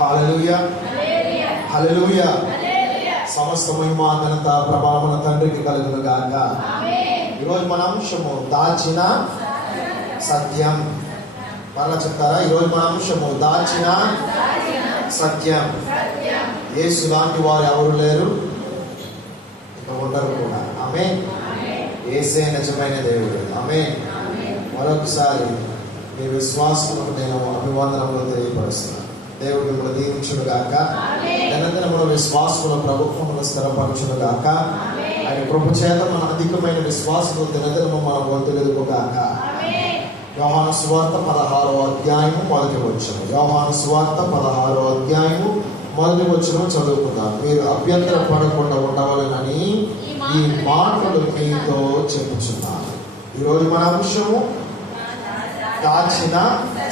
హల్లెలూయా, హల్లెలూయా. సమస్త మహిమ ఘనత ప్రభావం మన తండ్రికి కలుగును గాక. ఈరోజు మన అంశము దాచిన సత్యం. మరలా చెప్తారా? ఈరోజు మన అంశము దాచిన సత్యం. యేసు లాంటి వారు ఎవరు లేరు, ఇక ఉండరు కూడా. ఆమేన్. యేసే నిజమైన దేవుడు. ఆమేన్. మరొకసారి మీ విశ్వాసములకు నేను అభివందనములు తెలియపరుస్తున్నాను. దేవుడు మిమ్మల్ని దీవించును గాక. దినదినముల విశ్వాసముల ప్రభుత్వమును స్థిరపరచును గాక. ఆయన కృప చేత మన అధికమైన విశ్వాసము దినదినము మన వంతులకు గాక. యోహాను సువార్త 16వ అధ్యాయము 1వ వచనం. యోహాను సువార్త 16వ అధ్యాయము 1వ వచనం చదువుకుందాం. మీరు అభ్యంతర పడకుండా ఉండవాలని ఈ మాటలు మీతో చెప్పుచున్నాను. ఈరోజు మన అంశము దాచిన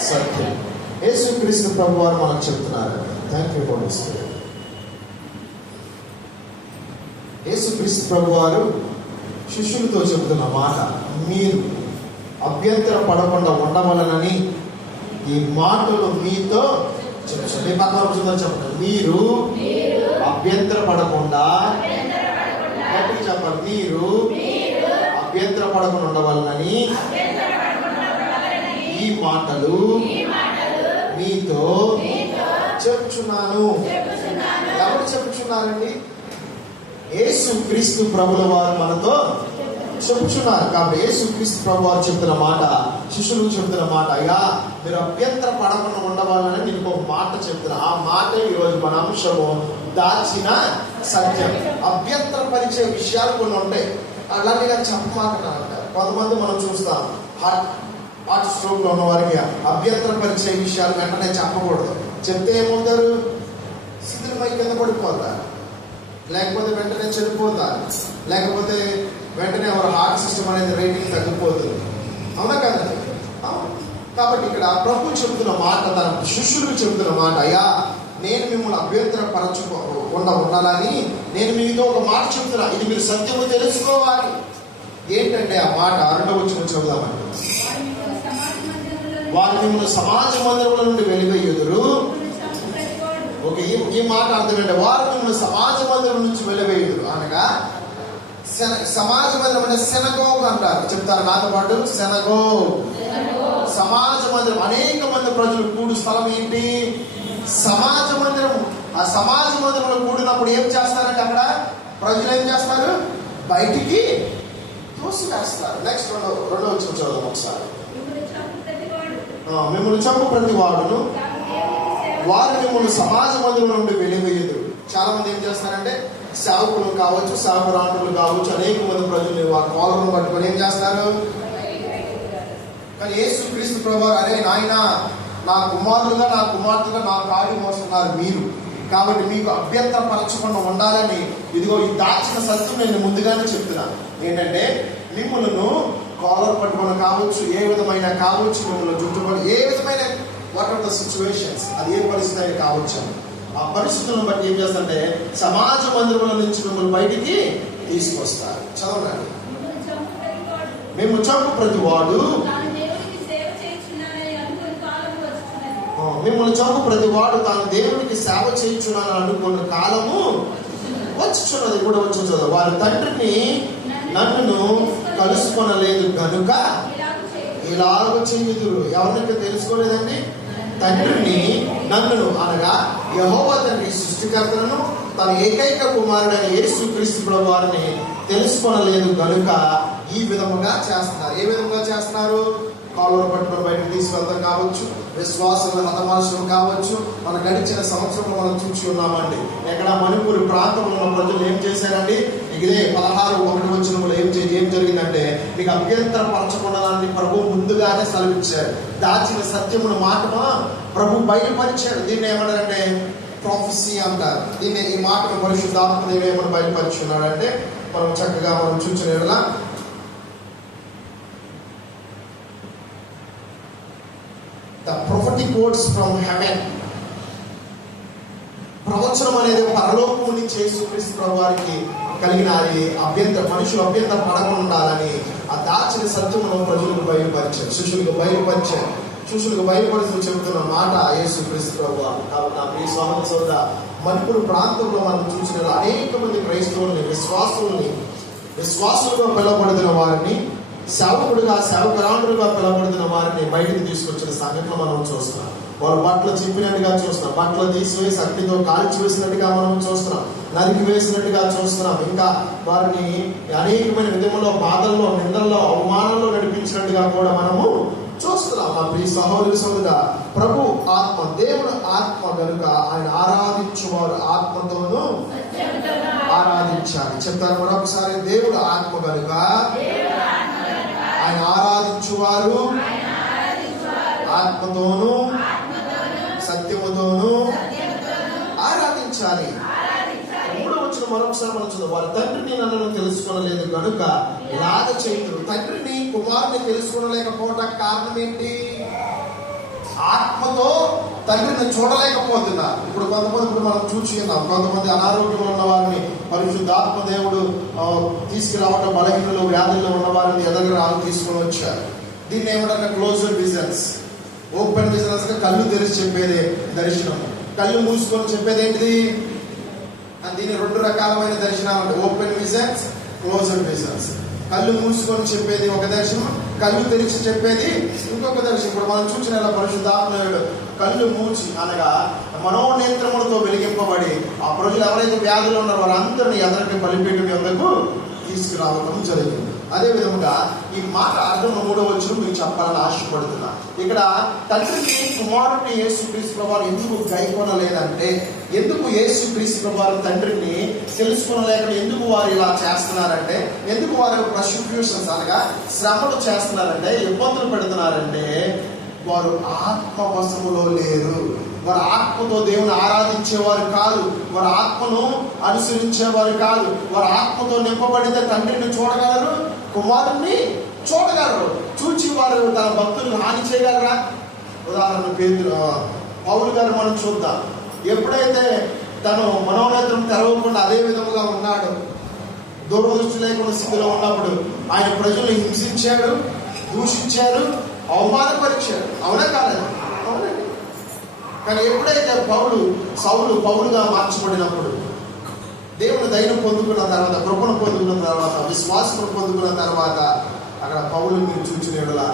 సత్యం. యేసుక్రీస్తు ప్రభు వారు మనకు చెప్తున్నారు. Thank you holy spirit. యేసుక్రీస్తు ప్రభు వారు శిష్యులతో చెబుతున్న మాట, మీరు అభ్యంతర పడకుండా ఉండవలనని ఈ మాటలు మీతో చెప్తాను. మీ పక్కన చెప్పండి, మీరు అభ్యంతర పడకుండా చెప్పండి. మీరు అభ్యంతర పడకుండా ఉండవలనని ఈ మాటలు మీతో చెప్తున్నాను. ఎవరు చెప్తున్నారండి? యేసుక్రీస్తు ప్రభుల వారు మనతో చెప్తున్నారు. కాబట్టి యేసుక్రీస్తు ప్రభు వారు చెప్తున్న మాట, శిష్యులకు చెప్తున్న మాట, అయ్యా మీరు అభ్యంతర పడకుండా ఉండవాలని నేను ఒక మాట చెప్తున్నా. ఆ మాట ఈరోజు మన అంశము దాచిన సత్యం. అభ్యంతర పరిచే విషయాలు కొన్ని ఉంటాయి. అలాంటిగా చెప్పమాకంటారు. కొంతమంది మనం చూస్తాం, హార్ట్ స్ట్రోక్ లో ఉన్న వారికి అభ్యంతర పరిచే విషయాలు వెంటనే చెప్పకూడదు. చెప్తే ఏమవుతారు? శిథిలమై కింద పడిపోతారు, లేకపోతే వెంటనే చనిపోతారు, లేకపోతే వెంటనే ఎవరు హార్ట్ సిస్టమ్ అనేది రేటింగ్ తగ్గిపోతుంది. అవునా కదా? కాబట్టి ఇక్కడ ప్రభు చెబుతున్న మాట, తన శిష్యులకు చెబుతున్న మాట, అయ్యా నేను మిమ్మల్ని అభ్యంతర ఉండాలని నేను మీతో ఒక మాట చెప్తున్నా. ఇది మీరు సత్యము తెలుసుకోవాలి. ఏంటంటే ఆ మాట 2వ వచనం చదువుదామండి. వారు మిమ్మల్ని సమాజ మందిరముల నుండి వెలివేయుదురు. ఓకే, ఈ మాట అర్థమేంటే వారు మిమ్మల్ని సమాజ మందిరం నుంచి వెలివేయుదురు అనగా సమాజ మందిరం అంటే సెనగోగ్ అంటారు. చెప్తారు నాతో పాటు? సెనగోగ్. సమాజ మందిరం. అనేక మంది ప్రజలు కూడు స్థలం ఏంటి? సమాజ మందిరం. ఆ సమాజ మందిరంలో కూడినప్పుడు ఏం చేస్తారంటే అక్కడ ప్రజలు ఏం చేస్తారు? బయటికి తోసివేస్తారు. నెక్స్ట్ రెండో వచ్చిన చదువు ఒకసారి. మిమ్మల్ని చంపు ప్రతి వాడును వారు మిమ్మల్ని సమాజ మందిరం నుండి వెలివేయుదురు. చాలా మంది ఏం చేస్తారంటే సేవకులు కావచ్చు, సేవకురాంటులు కావచ్చు, అనేక మంది ప్రజలు వారి కాలర్ను పట్టుకొని ఏం చేస్తారు? కానీ యేసుక్రీస్తు ప్రభువు, అరే నాయన, నా కుమారులుగా నా కుమార్తెగా నా కాడి మోస్తున్నారు మీరు, కాబట్టి మీకు అభ్యంతర పరచకుండా ఉండాలని ఇదిగో ఈ దాచిన సత్యం నేను ముందుగానే చెప్తున్నాను. ఏంటంటే మిమ్మల్ని కాలర్ పట్టుకొని కావచ్చు, ఏ విధమైన కావచ్చు, మిమ్మల్ని జుట్టుకొని ఏ విధమైన వాట్ ఆర్ ద సిచ్యువేషన్స్, అది ఏ పరిస్థితి అయినా కావచ్చు, ఆ పరిస్థితులను బట్టి ఏం చేస్తారంటే సమాజ మందిరముల నుంచి మిమ్మల్ని బయటికి తీసుకొస్తారు. చదవండి. మేము చంపు ప్రతి వాడు మిమ్మల్ని చంపు ప్రతి వాడు తాను దేవునికి సేవ చేయించున్నాను అనుకున్న కాలము వచ్చుచున్నది. కూడా వచ్చి చదువు. వారి తండ్రిని నన్ను కలుసుకొనలేదు కనుక ఇలాగ చేయుదురు. ఎవరికి తెలుసుకోలేదండి? తండ్రిని నన్ను అనగా యెహోవా తండ్రి సృష్టికర్తలను తన ఏకైక కుమారుడైన యేసుక్రీస్తు ప్రభు వారిని తెలుసుకొనలేదు కనుక ఈ విధముగా చేస్తున్నారు. ఏ విధంగా చేస్తున్నారు? కాలువలు పట్టుకొని బయటకు తీసుకెళ్తాం కావచ్చు, విశ్వాసంలో హతమార్చడం కావచ్చు. మన గడిచిన సంవత్సరంలో మనం చూసి ఉన్నామండి. ఎక్కడ మణిపూర్ ప్రాంతంలో ఉన్న ప్రజలు ఏం చేశారండి? ఇదే 16:1 వచనంలో ఏం జరిగిందంటే, మీకు అభ్యంతర పరచకుండా ప్రభు ముందుగానే సెలవిచ్చారు. దాచిన సత్యమును మాటను ప్రభు బయలుపరిచాడు. దీన్ని ఏమన్నారంటే ప్రొఫెసీ అంటారు. దీన్ని ఈ మాటను పరిశుద్ధాత్మ ఏమని బయలుపరిచున్నాడంటే మనం చక్కగా మనం చూసిన the prophetic words from heaven. ప్రవచనం అనేది పరలోకము నుంచి యేసుక్రీస్తు ప్రభు వారికి కలిగిన మనుషులు అభ్యంతర పడకుండా ఉండాలని ఆ దాచిన సత్యమును ప్రజలకు బయలుపరిచారు, శిష్యులకు బయలుపరిచారు. చూసులకు బయలుపడుతూ చెబుతున్న మాట యేసు క్రీస్తు ప్రభువు. కాబట్టి నా ప్రియ సహోదర సోదర, మణిపూర్ ప్రాంతంలో మనం చూసిన అనేక మంది క్రైస్తవుల్ని, విశ్వాసులుగా పిలువబడుతున్న వారిని, సేవకురాండ్రులుగా పిలువబడుతున్న వారిని బయటికి తీసుకొచ్చిన సంఘటన మనం చూస్తున్నాం. వారు బట్టలు చింపినట్టుగా చూస్తున్నాం, బట్టలు తీసివేసి అగ్నితో కాల్చివేసినట్టుగా మనం చూస్తున్నాం, నరికి వేసినట్టుగా చూస్తున్నాం. ఇంకా వారిని అనేకమైన విధములో బాధల్లో, నిందల్లో, అవమానంలో నడిపించినట్టుగా కూడా మనము చూస్తున్నాం. మా ప్రియ సహోదరి సోదరుడా, ప్రభు ఆత్మ, దేవుడు ఆత్మ కనుక ఆయన ఆరాధించువారు ఆత్మతోనూ ఆరాధించాలి. చెప్తారు మరొకసారి, దేవుడు ఆత్మ కనుక ఆయన ఆరాధించువారు ఆత్మతోనూ సత్యముతోనూ ఆరాధించాలి. మూడో వచ్చిన మరొకసారి మనం చూద్దాం. వారి తండ్రిని నన్ను తెలుసుకోనలేదు కనుక ఇలాగ చేయుదురు. తండ్రిని కుమారుని తెలుసుకోలేకపోవడానికి కారణం ఏంటి? ఆత్మతో తండ్రిని చూడలేకపోతున్నారు. ఇప్పుడు కొంతమంది మనం చూస్తున్నాం, కొంతమంది అనారోగ్యంలో ఉన్న వారిని పరిశుద్ధాత్మ దేవుడు తీసుకురావటం, బలహీనలు, వ్యాధుల్లో ఉన్న వారిని ఎదగరా తీసుకొని వచ్చారు. దీన్ని ఏమంటారు? Closed visions. ఓపెన్ విజన్స్ గా కళ్ళు తెరిచి చెప్పేదే దర్శనం, కళ్ళు మూసుకొని చెప్పేది ఏంటిది? దీని రెండు రకాలమైన దర్శనాలు ఉంటాయి. Open visions, closed visions. కళ్ళు మూసుకొని చెప్పేది ఒక దర్శనం, కళ్ళు తెరిచి చెప్పేది ఇంకొక దర్శనం. ఇప్పుడు మనం చూసిన పరిశుద్ధాత్మ కళ్ళు మూచి అనగా మనోనేత్రములతో వెలిగింపబడి ఆ ప్రజలు ఎవరైతే వ్యాధులు ఉన్నారో వారందరినీ ఎదరికి బలిపీఠం యొద్దకు తీసుకురావడం జరిగింది. అదే విధముగా ఈ మాట అర్థం మూడో వచనం మీకు చెప్పాలని ఆశపడుతున్నా. ఇక్కడ తండ్రిని కుమారుడిని యేసుక్రీస్తు ప్రభువారు ఎందుకు గైకొనలేదంటే, ఎందుకు యేసుక్రీస్తు ప్రభువారు తండ్రిని తెలుసుకోలేక ఎందుకు వారు ఇలా చేస్తున్నారంటే, ఎందుకు వారు పర్సిక్యూషన్స్ అనగా శ్రమలు చేస్తున్నారంటే, ఇబ్బందులు పెడుతున్నారంటే, వారు ఆత్మవశములో లేరు. వారు ఆత్మతో దేవుని ఆరాధించేవారు కాదు, వారు ఆత్మను అనుసరించేవారు కాదు. వారు ఆత్మతో నింపబడితే తండ్రిని చూడగలరు, కుమారుణ్ణి చూడగలరు. చూచి వారు తన భక్తులను హాని చేయగలరా? ఉదాహరణ పౌలు గారు మనం చూద్దాం. ఎప్పుడైతే తను మనోనేత్రం తెరవకుండా అదే విధముగా ఉన్నాడు, దూరదృష్టి లేకుండా స్థితిలో ఉన్నప్పుడు ఆయన ప్రజలను హింసించాడు, దూషించాడు, అవమానపరిచాడు. అవునా కాలేదు? అవునండి. కానీ ఎప్పుడైతే సౌలు పౌలుగా మార్చబడినప్పుడు, దేవుని దయను పొందుకున్న తర్వాత, కృపను పొందుకున్న తర్వాత, విశ్వాసం పొందుకున్న తర్వాత, అక్కడ పౌలు మీరు చూచినలా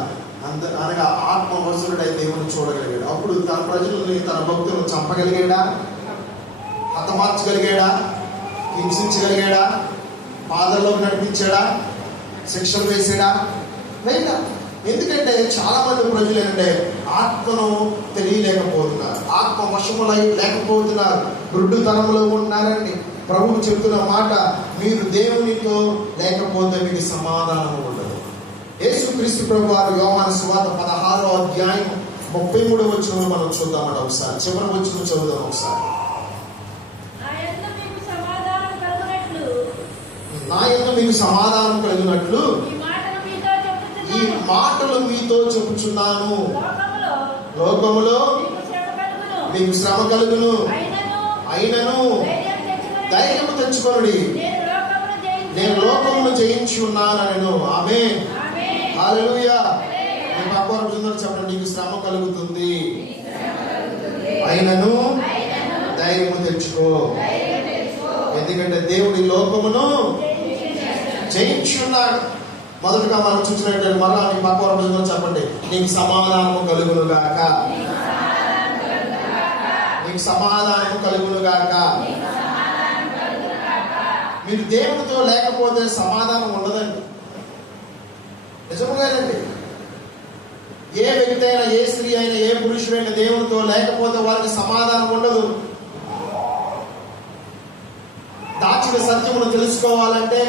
అనగా ఆత్మవశుడై దేవుని చూడగలిగాడు. అప్పుడు తన ప్రజలని, తన భక్తులను చంపగలిగాడా? హతమార్చగలిగాడా? హింసించగలిగాడా? బాధల్లోకి నడిపించాడా? శిక్షలు వేసాడా? లేదా. ఎందుకంటే చాలా మంది ప్రజలు ఏంటంటే ఆత్మను తెలియలేకపోతున్నారు, ఆత్మ వశములై లేకపోతున్నారు, బృడ్డుతనంలో ఉన్నారండి. ప్రభువు చెప్తున్న మాట, మీరు దేవునితో లేకపోతే మీకు సమాధానం ఉండదు. యేసుక్రీస్తు ప్రభువారు యోహాను సువార్త 16వ అధ్యాయం 33వ వచనం మనం చూద్దామంట. ఒకసారి చివరి వచనం చదువుదాం ఒకసారి. నా యందు మీకు సమాధానం కలిగినట్లు ఈ మాటలు మీతో చెప్పుచున్నాను. లోకములో మీకు శ్రమ కలుగును, అయినను ధైర్యము తెచ్చుకొనుడి, నేను లోకమును జయించి ఉన్నానను. ఆమేన్, హల్లెలూయా. మీ పక్కన చెప్పండి, నీకు శ్రమ కలుగుతుంది, అయినను ధైర్యము తెచ్చుకో. ఎందుకంటే దేవుడి లోకమును జయించి ఉన్నాడు. మొదటగా మనం చూసినట్టు మరలా మీ పక్కన చెప్పండి, నీకు సమాధానము కలుగును గాక, నీకు సమాధానము కలుగును గాక. మీరు దేవునితో లేకపోతే సమాధానం ఉండదండి. నిజముగానండి. ఏ వ్యక్తి అయినా, ఏ స్త్రీ అయినా, ఏ పురుషుడైనా దేవునితో లేకపోతే వారికి సమాధానం ఉండదు. దాచిన సత్యమును తెలుసుకోవాలంటే,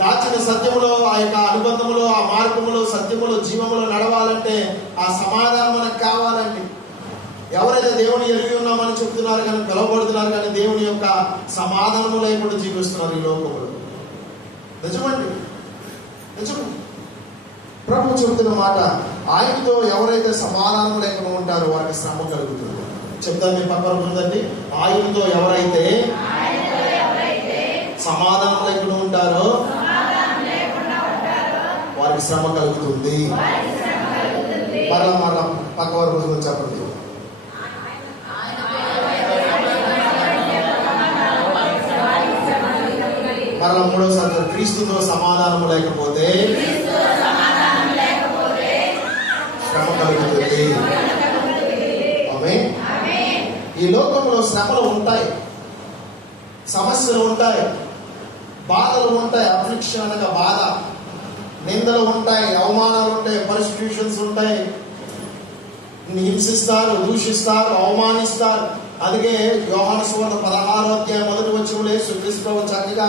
దాచిన సత్యములో, ఆ యొక్క అనుబంధములో, ఆ మార్గములో, సత్యములో, జీవములో నడవాలంటే ఆ సమాధానం మనకు కావాలండి. ఎవరైతే దేవుని ఎరిగి ఉన్నామని చెప్తున్నారు కానీ, పిలువబడుతున్నారు కానీ దేవుని యొక్క సమాధానము లేకుండా జీవిస్తున్నారు ఈ లోకంలో. నిజమండి, నిజం. ప్రభు చెబుతున్న మాట, ఆయనతో ఎవరైతే సమాధానం లేకుండా ఉంటారో వారికి శ్రమ కలుగుతుంది. చెప్తాను మీ పక్కన ఉందండి. ఆయనతో ఎవరైతే సమాధానం లేకుండా ఉంటారో వారికి శ్రమ కలుగుతుంది. మరలా పక్క వారు చెప్పండి. మరలా మూడోసారి, క్రీస్తుతో సమాధానము లేకపోతే శ్రమ కలుగుతుంది. ఆమేన్. ఈ లోకంలో శ్రమలు ఉంటాయి, సమస్యలు ఉంటాయి, బాధలు ఉంటాయి. అఫ్లిక్షన్ అనగా బాధ, నిందలు ఉంటాయి, అవమానాలు ఉంటాయి, పర్సిక్యూషన్స్ ఉంటాయి. హింసిస్తారు, దూషిస్తారు, అవమానిస్తారు. అందుకే యోహాను సువార్త 16వ అధ్యాయం 1వ వచనంలో యేసుక్రీస్తు ప్రభువు చక్కగా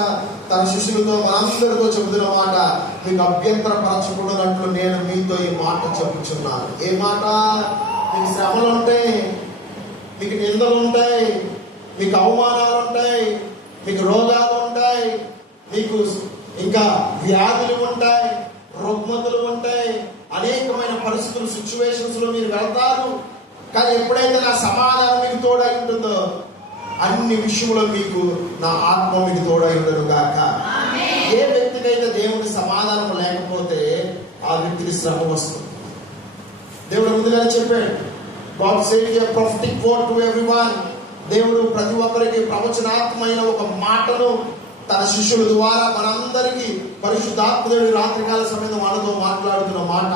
తన శిష్యులతో మనందరితో చెబుతున్న మాట, మీకు అభ్యంతరపరచకూడనట్లు నేను మీతో ఈ మాట చెప్పుచున్నాను. ఏ మాట? మీకు శ్రమలు ఉంటాయి, మీకు నిందలు ఉంటాయి, మీకు అవమానాలు ఉంటాయి, మీకు రోగాలు ఉంటాయి, మీకు ఇంకా వ్యాధులు ఉంటాయి, రుగ్మతలు ఉంటాయి, అనేకమైన పరిస్థితులు, సిచ్యువేషన్స్ లో మీరు వెళ్తారు. కానీ ఎప్పుడైతే నా సమాధానం మీకు తోడై ఉంటుందో, అన్ని విషయంలో మీకు నా ఆత్మ మీకు తోడై ఉండదు గాక. ఏ వ్యక్తికైతే దేవుడి సమాధానం లేకపోతే ఆ వ్యక్తికి శ్రమ వస్తుంది. దేవుడు ముందుగానే చెప్పాడు, God said a prophetic word to everyone. దేవుడు ప్రతి ఒక్కరికి ప్రవచనాత్మకమైన ఒక మాటను తన శిష్యుల ద్వారా మనందరికీ పరిశుద్ధాత్మదేవుడు రాత్రికాల సమయంలో మనతో మాట్లాడుతున్న మాట,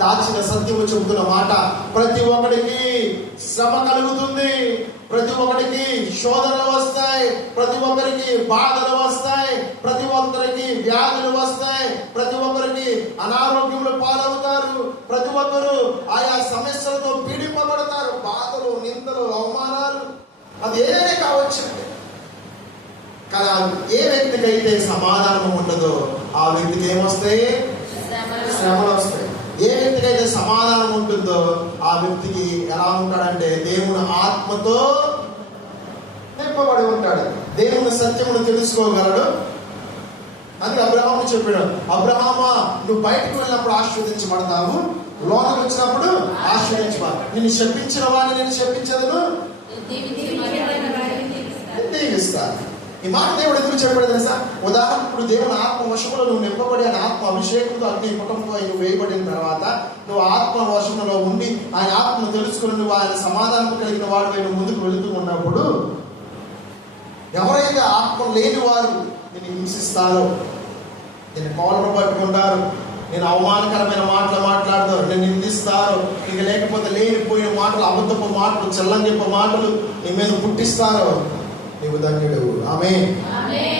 దాచిన సత్యము చెబుతున్న మాట. ప్రతి ఒక్కడికి శ్రమ కలుగుతుంది, ప్రతి ఒక్కడికి శోధనలు వస్తాయి, ప్రతి ఒక్కరికి బాధలు వస్తాయి, ప్రతి ఒక్కరికి వ్యాధులు వస్తాయి, ప్రతి ఒక్కరికి అనారోగ్యములు పాలవుతారు, ప్రతి ఒక్కరు ఆయా సమస్యలతో పీడింపబడతారు. బాధలు, నిందలు, అవమానాలు, అది ఏదైనా కావచ్చు. కానీ ఏ వ్యక్తికి అయితే సమాధానం ఉండదో ఆ వ్యక్తికి ఏమొస్తాయి? శ్రమలు వస్తాయి. ఏ వ్యక్తికి అయితే సమాధానం ఉంటుందో ఆ వ్యక్తికి ఎలా ఉంటాడంటే దేవుని ఆత్మతో నింపబడి ఉంటాడు, దేవుని సత్యమును తెలుసుకోగలడు. అందుకే అబ్రహాము చెప్పాడు, అబ్రహామా నువ్వు బయటకు వెళ్ళినప్పుడు ఆశీర్వదించబడతావు, లోనకు వచ్చినప్పుడు ఆశీర్వదించబడ. నిన్ను శపించిన వాడిని నేను శపించదును, దీవిస్తాను. ఈ మాట దేవుడు ఎందుకు చెప్పాడు తెలుసా? ఉదాహరణ, ఇప్పుడు దేవుని ఆత్మ వశములో నువ్వు నింపబడి ఆయన ఆత్మ అభిషేకంతో అగ్ని కుటుంబంతో నువ్వు వేయబడిన తర్వాత నువ్వు ఆత్మ వశములో ఉండి ఆయన ఆత్మను తెలుసుకుని నువ్వు ఆయన సమాధానం కలిగిన వాడు నువ్వు ముందుకు వెళుతూ ఉన్నప్పుడు ఎవరైతే ఆత్మ లేని వారు నేను హింసిస్తారో, నేను కాళ్ళను పట్టుకుంటారు, నేను అవమానకరమైన మాటలు మాట్లాడతారు, నేను నిందిస్తారు, ఇక లేకపోతే లేనిపోయిన మాటలు, అబద్ధపు మాటలు, చెల్లంగిప్ప మాటలు నీ మీద పుట్టిస్తారు, నీవు ధన్యుడు. ఆమేన్.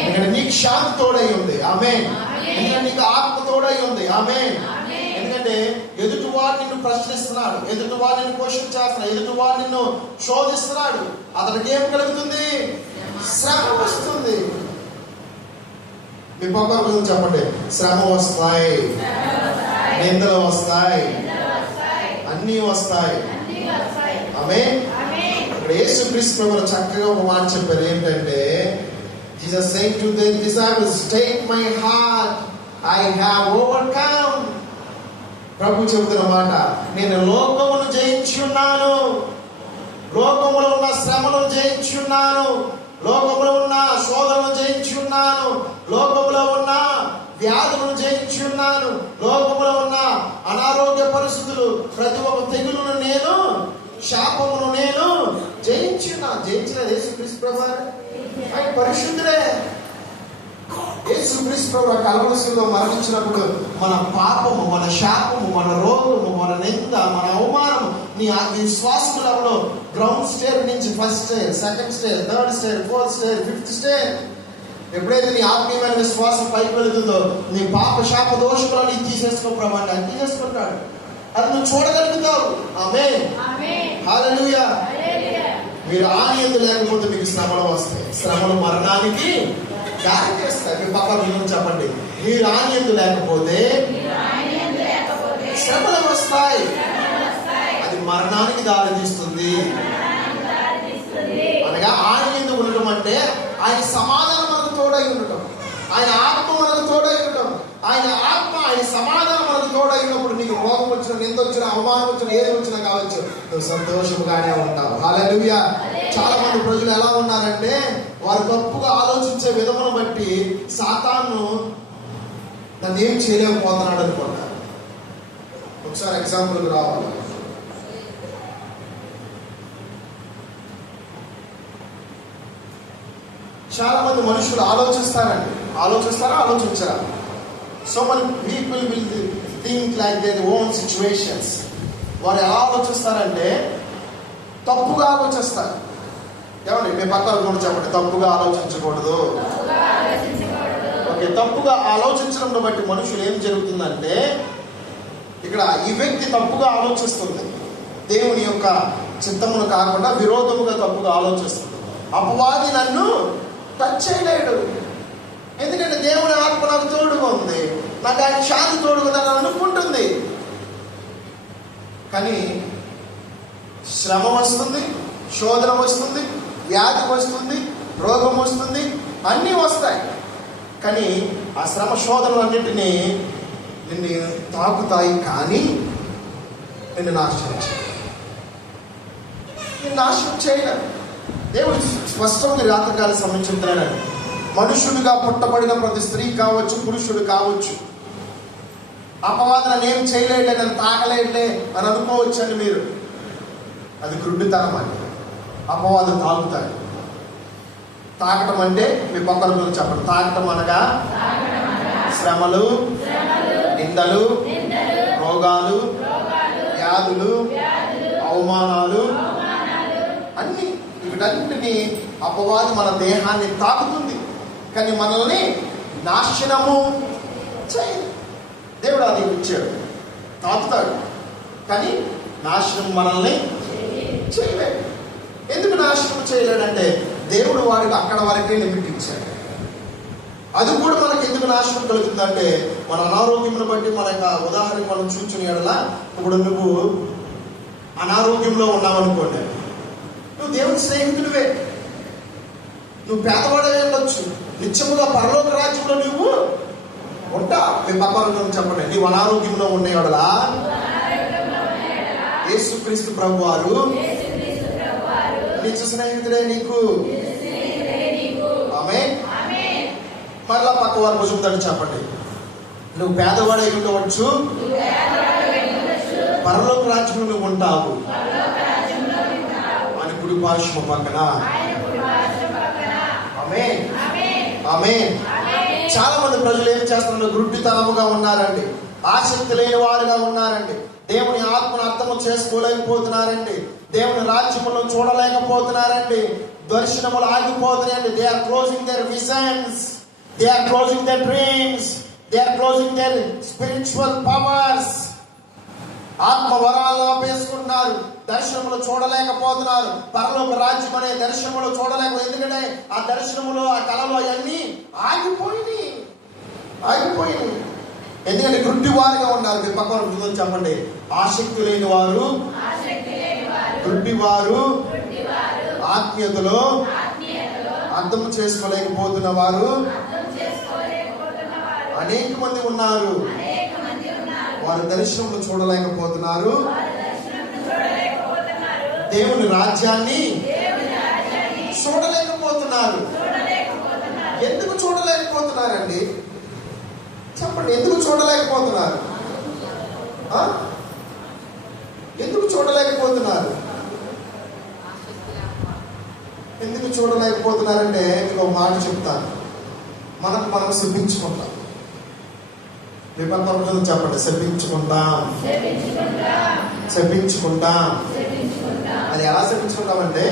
ఎందుకంటే నీకు శాంతి తోడై ఉంది. ఆమేన్. ఎందుకంటే నీకు ఆత్మ తోడై ఉంది. ఆమేన్. ఎందుకంటే ఎదుటివాడు నిన్ను ప్రశ్నిస్తున్నాడు, ఎదుటివాడు నిన్ను క్వశ్చన్ చేస్తున్నాడు, ఎదుటివాడు నిన్ను శోధిస్తున్నాడు. అతనికి ఏం కలుగుతుంది? శ్రమ వస్తుంది. మీ పక్క గురించి చెప్పండి, శ్రమ వస్తాయి, నిందలు వస్తాయి, అన్నీ వస్తాయి. ఆమేన్. యేసుక్రీస్తు ప్రభువు చక్కగా ఒక మాట చెప్పారు. ఏంటంటే Jesus said to the disciples, take my heart, I have overcome. ప్రభు చెబుతున్న మాట, నేను లోకమును జయించున్నాను, లోకములో ఉన్న శ్రమను జయించున్నాను, లోకములో ఉన్న శోధనను జయించున్నాను, లోకములో ఉన్న వ్యాధులను జయించున్నాను, లోకములో ఉన్న అనారోగ్య పరిస్థితులు, ప్రతి ఒక్క తెగులును నేను, శాపమును నేను జయించిన యేసుక్రీస్తు ప్రభువు ఆయన పరిశుద్ధుడే. యేసుక్రీస్తు ప్రభువు కల్వరిలో మరణించినప్పుడు మన పాపము, మన శాపము, మన రోగము, మన నింద, మన అవమానము నీ విశ్వాసములలో గ్రౌండ్ స్టేర్ నుంచి first stair, second stair, third stair, fourth stair, fifth stair, ఎప్పుడైతే నీ ఆత్మీయమైన విశ్వాసం పైకి వెళుతుందో నీ పాప శాప దోషములను తీసేసుకో ప్రభు అంటే ఆయన తీసేసుకుంటాడు. అది నువ్వు చూడగలుగుతావు. ఆమేన్. హల్లెలూయా. మీరు ఆనియందు లేకపోతే మీకు శ్రమలు వస్తాయి. శ్రమలు మరణానికి దారి చేస్తాయి. మీ పక్క మీరు చెప్పండి, మీరు ఆనియందు లేకపోతే శ్రమలు వస్తాయి, అది మరణానికి దారి తీస్తుంది. అనగా ఆనియందు ఉండటం అంటే ఆయన సమాధానం మనకు తోడై ఉండటం, ఆయన ఆత్మ మనకు తోడై ఉండటం, ఆయన ఆత్మ ఆయన సమాధానం మనకు తోడైనప్పుడు నీకు రోగం వచ్చిన, నింద వచ్చిన, అవమానం వచ్చిన, ఏది వచ్చినా కావచ్చు, నువ్వు సంతోషముగానే ఉంటావు. హల్లెలూయా. చాలా మంది ప్రజలు ఎలా ఉన్నారంటే వారు తప్పుగా ఆలోచించే విధమును బట్టి సాతాను నన్ను ఏం చేయలేకపోతున్నాడు అనుకుంటారు. ఒకసారి ఎగ్జాంపుల్కి రావాలి. చాలా మంది మనుషులు ఆలోచిస్తారా ఆలోచించరా? So many people will think like their own situations. వారు ఎలా ఆలోచిస్తారంటే తప్పుగా ఆలోచిస్తారు. ఏమండి, మీ పక్కన కూడా చెప్పండి, తప్పుగా ఆలోచించకూడదు. ఓకే, తప్పుగా ఆలోచించడం బట్టి మనుషులు ఏం జరుగుతుందంటే, ఇక్కడ ఈ వ్యక్తి తప్పుగా ఆలోచిస్తుంది, దేవుని యొక్క చిత్తమును కాకుండా విరోధముగా తప్పుగా ఆలోచిస్తుంది. అపవాది నన్ను టచ్ చేయలేడు, ఎందుకంటే దేవుని ఆత్మ నాకు తోడుగా ఉంది, నాకు ఆయన శాంతి తోడుగా అనుకుంటుంది. కానీ శ్రమ వస్తుంది, శోధన వస్తుంది, వ్యాధి వస్తుంది, రోగం వస్తుంది, అన్నీ వస్తాయి. కానీ ఆ శ్రమ శోధనలన్నింటినీ నిన్ను తాకుతాయి, కానీ నిన్ను నాశనం చేయలేదు. దేవుడు స్పష్టంగా రాత్రికాల సంబంధించుతున్నాడు. మనుషుడిగా పుట్టబడిన ప్రతి స్త్రీ కావచ్చు, పురుషుడు కావచ్చు, అపవాదన ఏం చేయలేట్లే, నన్ను తాకలేట్లే అని అనుకోవచ్చండి మీరు. అది గుడ్డితనం అండి. అపవాదం తాకుతాయి. తాకటం అంటే మీ పక్కన చెప్పండి, తాకటం అనగా శ్రమలు, నిందలు, రోగాలు, వ్యాధులు, అవమానాలు, అన్ని వీటన్నిటినీ అపవాది మన దేహాన్ని తాకుతుంది, కానీ మనల్ని నాశనము చేయదు. దేవుడు అది ఇచ్చాడు, తాకుతాడు, కానీ నాశనం మనల్ని చేయలేడు. ఎందుకు నాశనం చేయలేడంటే దేవుడు వాడికి అక్కడ వరకే లిమిట్ ఇచ్చాడు. అది కూడా మనకి ఎందుకు నాశనం కలుగుతుందంటే, మన అనారోగ్యంను బట్టి మన యొక్క ఉదాహరణ మనం చూచుని ఎడలా, ఇప్పుడు నువ్వు అనారోగ్యంలో ఉన్నావనుకోండి, నువ్వు దేవుని స్నేహితుడివే, నువ్వు పేదవాడే ఉండొచ్చు, నిత్యముగా పరలోక రాజ్యంలో నువ్వు ఉంటా. మీ పక్కన చెప్పండి, నీవు అనారోగ్యంలో ఉండేవాడలా యేసుక్రీస్తు ప్రభు వారు నిత్య స్నేహితుడే నీకు. ఆమేన్. మరలా పక్క వారు భుజం చెప్పండి, నువ్వు పేదవాడై ఉండవచ్చు, పరలోక రాజ్యంలో నువ్వు ఉంటావు అని కుడి పార్శ్వం పక్కన. ఆమేన్, ఆమేన్. చాలా మంది ప్రజలు ఏం చేస్తున్నారు? గుడ్డితనముగా ఉన్నారండి, ఆసక్తి లేని వారుగా ఉన్నారండి, దేవుని ఆత్మను అర్థము చేసుకోలేకపోతున్నారండి, దేవుని రాజ్యములో చూడలేకపోతున్నారండి, దర్శనములు ఆగిపోతున్నాయండి. They are closing their visions, they are closing their dreams, they are closing their spiritual powers. ఆత్మ వరాలను ఆపేసుకుంటున్నారు, దర్శనములు చూడలేకపోతున్నారు, పరలోక రాజ్యం అనే దర్శనములు చూడలేకపోతే, ఎందుకంటే ఆ దర్శనములు, ఆ కళలు అవన్నీ ఆగిపోయినాయి. ఎందుకంటే గుడ్డి వారుగా ఉన్నారు. మీ పక్కన చెప్పండి, ఆసక్తి లేని వారు, గుడ్డివారు, ఆత్మీయతలో అర్థం చేసుకోలేకపోతున్న వారు అనేక మంది ఉన్నారు. వారి దర్శనములు చూడలేకపోతున్నారు, దేవుని రాజ్యాన్ని చూడలేకపోతున్నారు. ఎందుకు చూడలేకపోతున్నారండి? చెప్పండి, ఎందుకు చూడలేకపోతున్నారు? ఎందుకు చూడలేకపోతున్నారు? ఎందుకు చూడలేకపోతున్నారంటే మీకు ఒక మాట చెప్తాను. మనం శపించుకుంటాం. విపత్తులు చెప్పండి, శపించుకుంటాం. అది ఎలా శపించుకుంటామంటే,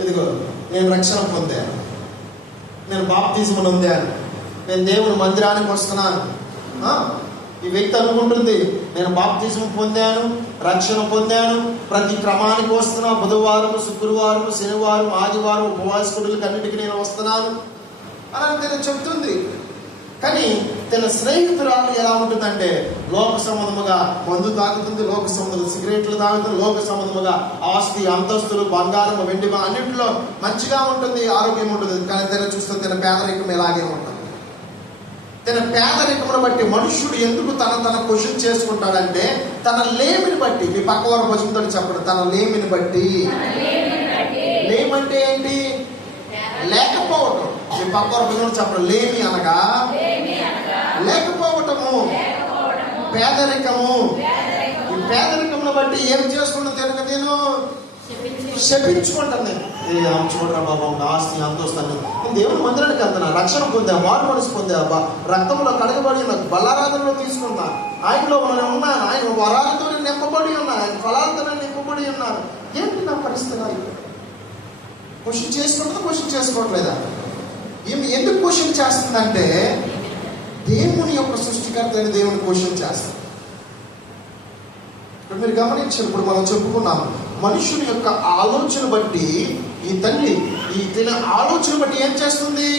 ఇదిగో నేను రక్షణ పొందాను, నేను బాప్తిజం పొందాను, నేను దేవుని మందిరానికి వస్తున్నాను. ఈ వ్యక్తి అనుకుంటుంది, నేను బాప్తిజం పొందాను, రక్షణ పొందాను, ప్రతి క్రమానికి వస్తున్నా, బుధవారం, శుక్రవారం, శనివారం, ఆదివారం ఉపవాసకుడులకి అన్నిటికీ నేను వస్తున్నాను అని నేను చెప్తుంది. కానీ తన స్నేహితురాలు ఎలా ఉంటుందంటే, లోక సంబంధముగా మందు తాగుతుంది, లోక సంబంధంగా సిగరెట్లు తాగుతుంది, లోక సంబంధముగా ఆస్తి, అంతస్తులు, బంగారం, వెండి అన్నింటిలో మంచిగా ఉంటుంది, ఆరోగ్యం ఉంటుంది. కానీ తన చూస్తే తన పేదరికం ఎలాగే ఉంటుంది. తన పేదరికమును బట్టి మనుష్యుడు ఎందుకు తన క్వశ్చన్ చేసుకుంటాడంటే, తన లేమిని బట్టి. మీ పక్క వారు క్వశ్చన్తో చెప్పండి, తన లేమిని బట్టి. లేమంటే ఏంటి? లేకపోవటం. మీ పక్క వారు క్వశ్చన్ చెప్పండి, లేమి అనగా లేకపోవటము, పేదరికము. పేదరికంలో బట్టి ఏం చేసుకున్నా తినక నేను శపించుకుంటాను. నేను చూడరా బాబా నా ఆస్తి అంతొస్తాను, నేను దేవుని మందిరానికి వెళ్తున్నా, రక్షణ పొందా, మారు మనసు పొందా, రక్తంలో కడగబడి నాకు బలారాధనలో తీసుకున్నా, ఆయనలో ఉన్నాను, ఆయన వరాలతో నింపబడి ఉన్నాను, ఆయన ఫలాలతో నింపబడి ఉన్నాను. ఏంటి నా పరిస్థితి? క్వశ్చన్ చేసుకుంటుందా, క్వశ్చన్ చేసుకోవట్లేదా? ఎందుకు క్వశ్చన్ చేస్తుందంటే దేవుని యొక్క సృష్టికర్త అయిన దేవుని క్వశ్చన్ చేస్తాం. ఇప్పుడు మీరు గమనించినప్పుడు మనం చెప్పుకున్నాం, మనుషుని యొక్క ఆలోచన బట్టి ఈ తల్లి తన ఆలోచన బట్టి ఏం చేస్తుంది?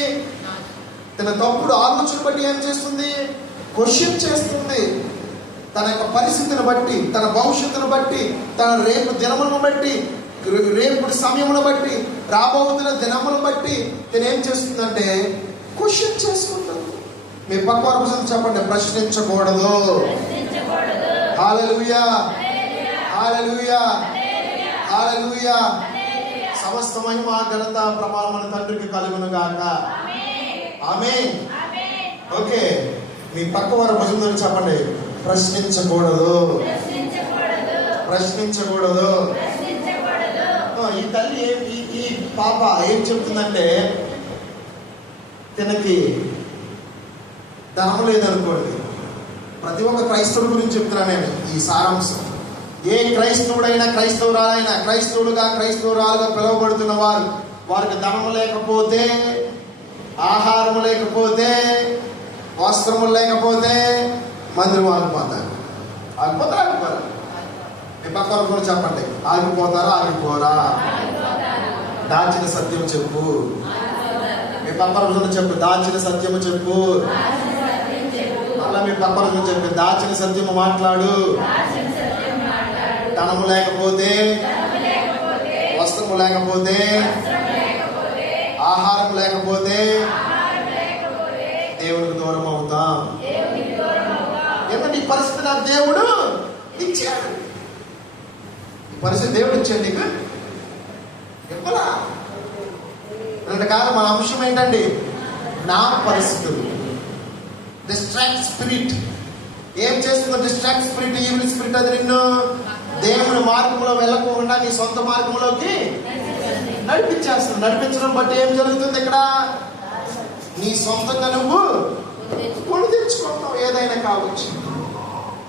తన తప్పుడు ఆలోచన బట్టి ఏం చేస్తుంది? క్వశ్చన్ చేస్తుంది. తన యొక్క పరిస్థితిని బట్టి, తన భవిష్యత్తును బట్టి, తన రేపు దినములను బట్టి, రేపు సమయమును బట్టి, రాబోతున్న దినమును బట్టి తను ఏం చేస్తుందంటే క్వశ్చన్ చేసుకుంటుంది. మీ పక్క వారి చెప్పండి, ప్రశ్నించకూడదు. హల్లెలూయా, హల్లెలూయా, హల్లెలూయా. సమస్త మహిమ ఘనత ప్రభావం మన తండ్రికి కలుగును గాక. ఆమేన్. ఓకే, మీ పక్క వారి భుజంలో చెప్పండి, ప్రశ్నించకూడదు, ప్రశ్నించకూడదు. ఈ తల్లి ఈ పాప ఏం చెప్తుందంటే, తనకి ధనం లేదనుకోండి. ప్రతి ఒక్క క్రైస్తవుడి గురించి చెప్తున్నాను నేను ఈ సారాంశం. ఏ క్రైస్తవుడైనా, క్రైస్తవురాలైనా, క్రైస్తవులుగా క్రైస్తవురాలుగా పిలువబడుతున్న వారికి ధనము లేకపోతే, ఆహారము లేకపోతే, వస్త్రములు లేకపోతే మందిరం ఆగిపోతారు. ఆగిపోతారా? మీ పక్క కూడా చెప్పండి, ఆగిపోతారా? ఆగిపోరా? దాచిన సత్యం చెప్పు. మీ పక్క చెప్పు, దాచిన సత్యము చెప్పు. అలా మీ పక్క చెప్పి, దాచిన సత్యము మాట్లాడు. ధనము లేకపోతే, వస్త్రము లేకపోతే, ఆహారం లేకపోతే దేవునికి దూరం అవుతాం. ఏమంటే ఈ పరిస్థితి నాకు దేవుడు ఇచ్చాడు. ఈ పరిస్థితి దేవుడు ఇచ్చాడు నీకు ఇవ్వలా. కాలం మన అంశం ఏంటండి? నా పరిస్థితులు. డిస్ట్రాక్ట్ స్పిరిట్ ఏం చేస్తుందో? డిస్ట్రాక్ట్ స్పిరిట్, ఈవిల్ స్పిరిట్, అది నిన్ను దేవుని మార్గంలో వెళ్ళకుండా నీ సొంత మార్గంలోకి నడిపించేస్తుంది. నడిపించడం బట్టి ఏం జరుగుతుంది? ఇక్కడ నీ సొంతంగా నువ్వు కొని తెచ్చుకుంటావు. ఏదైనా కావచ్చు.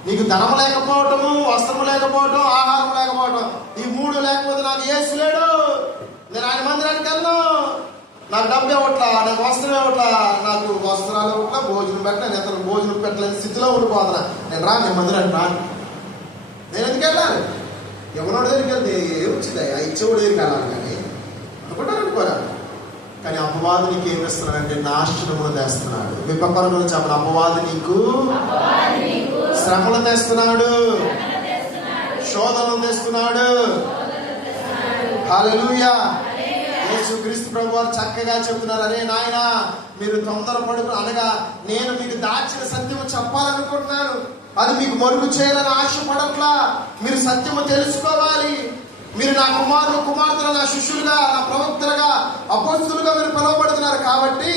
నీకు ధనం లేకపోవటము, వస్త్రము లేకపోవటం, ఆహారం లేకపోవటం, ఈ మూడు లేకపోతే నాకు యేసు లేడు, నేను ఆయన మందిరానికి వెళ్ళను, నాకు డబ్బు ఇవ్వట్లా, నాకు వస్త్రం ఇవ్వట్లా, నాకు వస్త్రాలు ఇవ్వట్లా, భోజనం పెట్టలే, నేను అతను భోజనం పెట్టలేని స్థితిలో ఉండిపోతున్నా, నేను నేను మందిరానికి రాను. నేను ఎందుకు వెళ్ళాలి? ఎవరోడి దగ్గరికి వెళ్తే ఏమొచ్చింది? ఆ ఇచ్చేవాడి దగ్గరికి వెళ్ళాలి కానీ అనుకుంటారు, అనుకోరా. కానీ అపవాదు నీకు ఏం చేస్తున్నాడంటే నాశనములు తెస్తున్నాడు. మీ పక్కన చెప్పండి, అపవాదు నీకు శ్రమలు తెస్తున్నాడు, శోధనలు తెస్తున్నాడు. హల్లెలూయా. యేసుక్రీస్తు ప్రభు వారు చక్కగా చెప్తున్నారు, అరే నాయన మీరు తొందరపడుకు అనగా నేను మీకు దాచిన సత్యము చెప్పాలనుకుంటున్నాను, అది మీకు మరుగు చేయాలని ఆశపడట్లా. మీరు సత్యము తెలుసుకోవాలి. మీరు నా కుమారులు, కుమార్తెలు, నా శిష్యులుగా, నా ప్రవక్తలుగా, అపోస్తలుగా మీరు పిలువబడుతున్నారు. కాబట్టి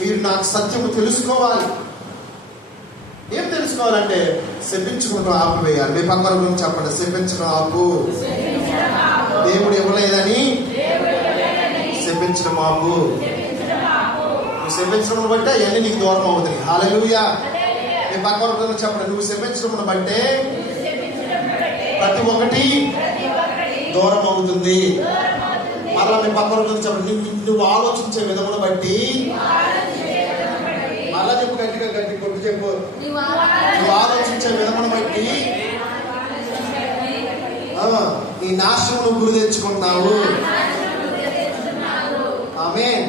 మీరు నాకు సత్యము తెలుసుకోవాలి. ఏం తెలుసుకోవాలంటే శపించుకుంటూ ఆపివేయాలి. మీ పక్కన గురించి చెప్పండి, శపించడం ఆపు. దేవుడు ఇవ్వలేదని శపించడం ఆపు. నువ్వు శపించడం బట్టే అవన్నీ నీకు దూరం అవుతుంది. హల్లెలూయా. మీ పక్కన చెప్పండి, నువ్వు శపించడం బట్టే ప్రతి ఒక్కటి దూరం అవుతుంది. మరలా మీ పక్కన చెప్పండి, నువ్వు ఆలోచించే విధమును బట్టి, మరలా చెప్పు, గట్టిగా గట్టి కొట్టు చెప్పు, నువ్వు ఆలోచించే విధమును బట్టి నీ నాశనం గురి తెచ్చుకుంటున్నావు. ఆమేన్.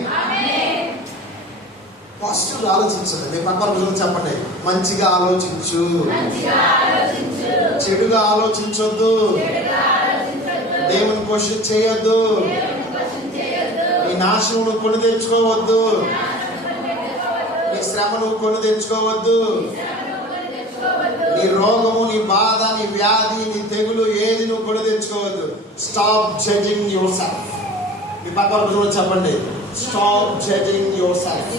పాజిటివ్ ఆలోచించండి. మీ పక్కన చెప్పండి, మంచిగా ఆలోచించు, చెడుగా ఆలోచించొద్దు, దేవుని క్వశ్చన్ చేయొద్దు, నీ నాశనం కొని తెచ్చుకోవద్దు, నీ శ్రమ నువ్వు కొని తెచ్చుకోవద్దు, నీ రోగము, నీ బాధ, నీ వ్యాధి, నీ తెగులు ఏది నువ్వు కొని తెచ్చుకోవద్దు. Stop judging yourself. మీ పక్కన చెప్పండి, stop judging yourself.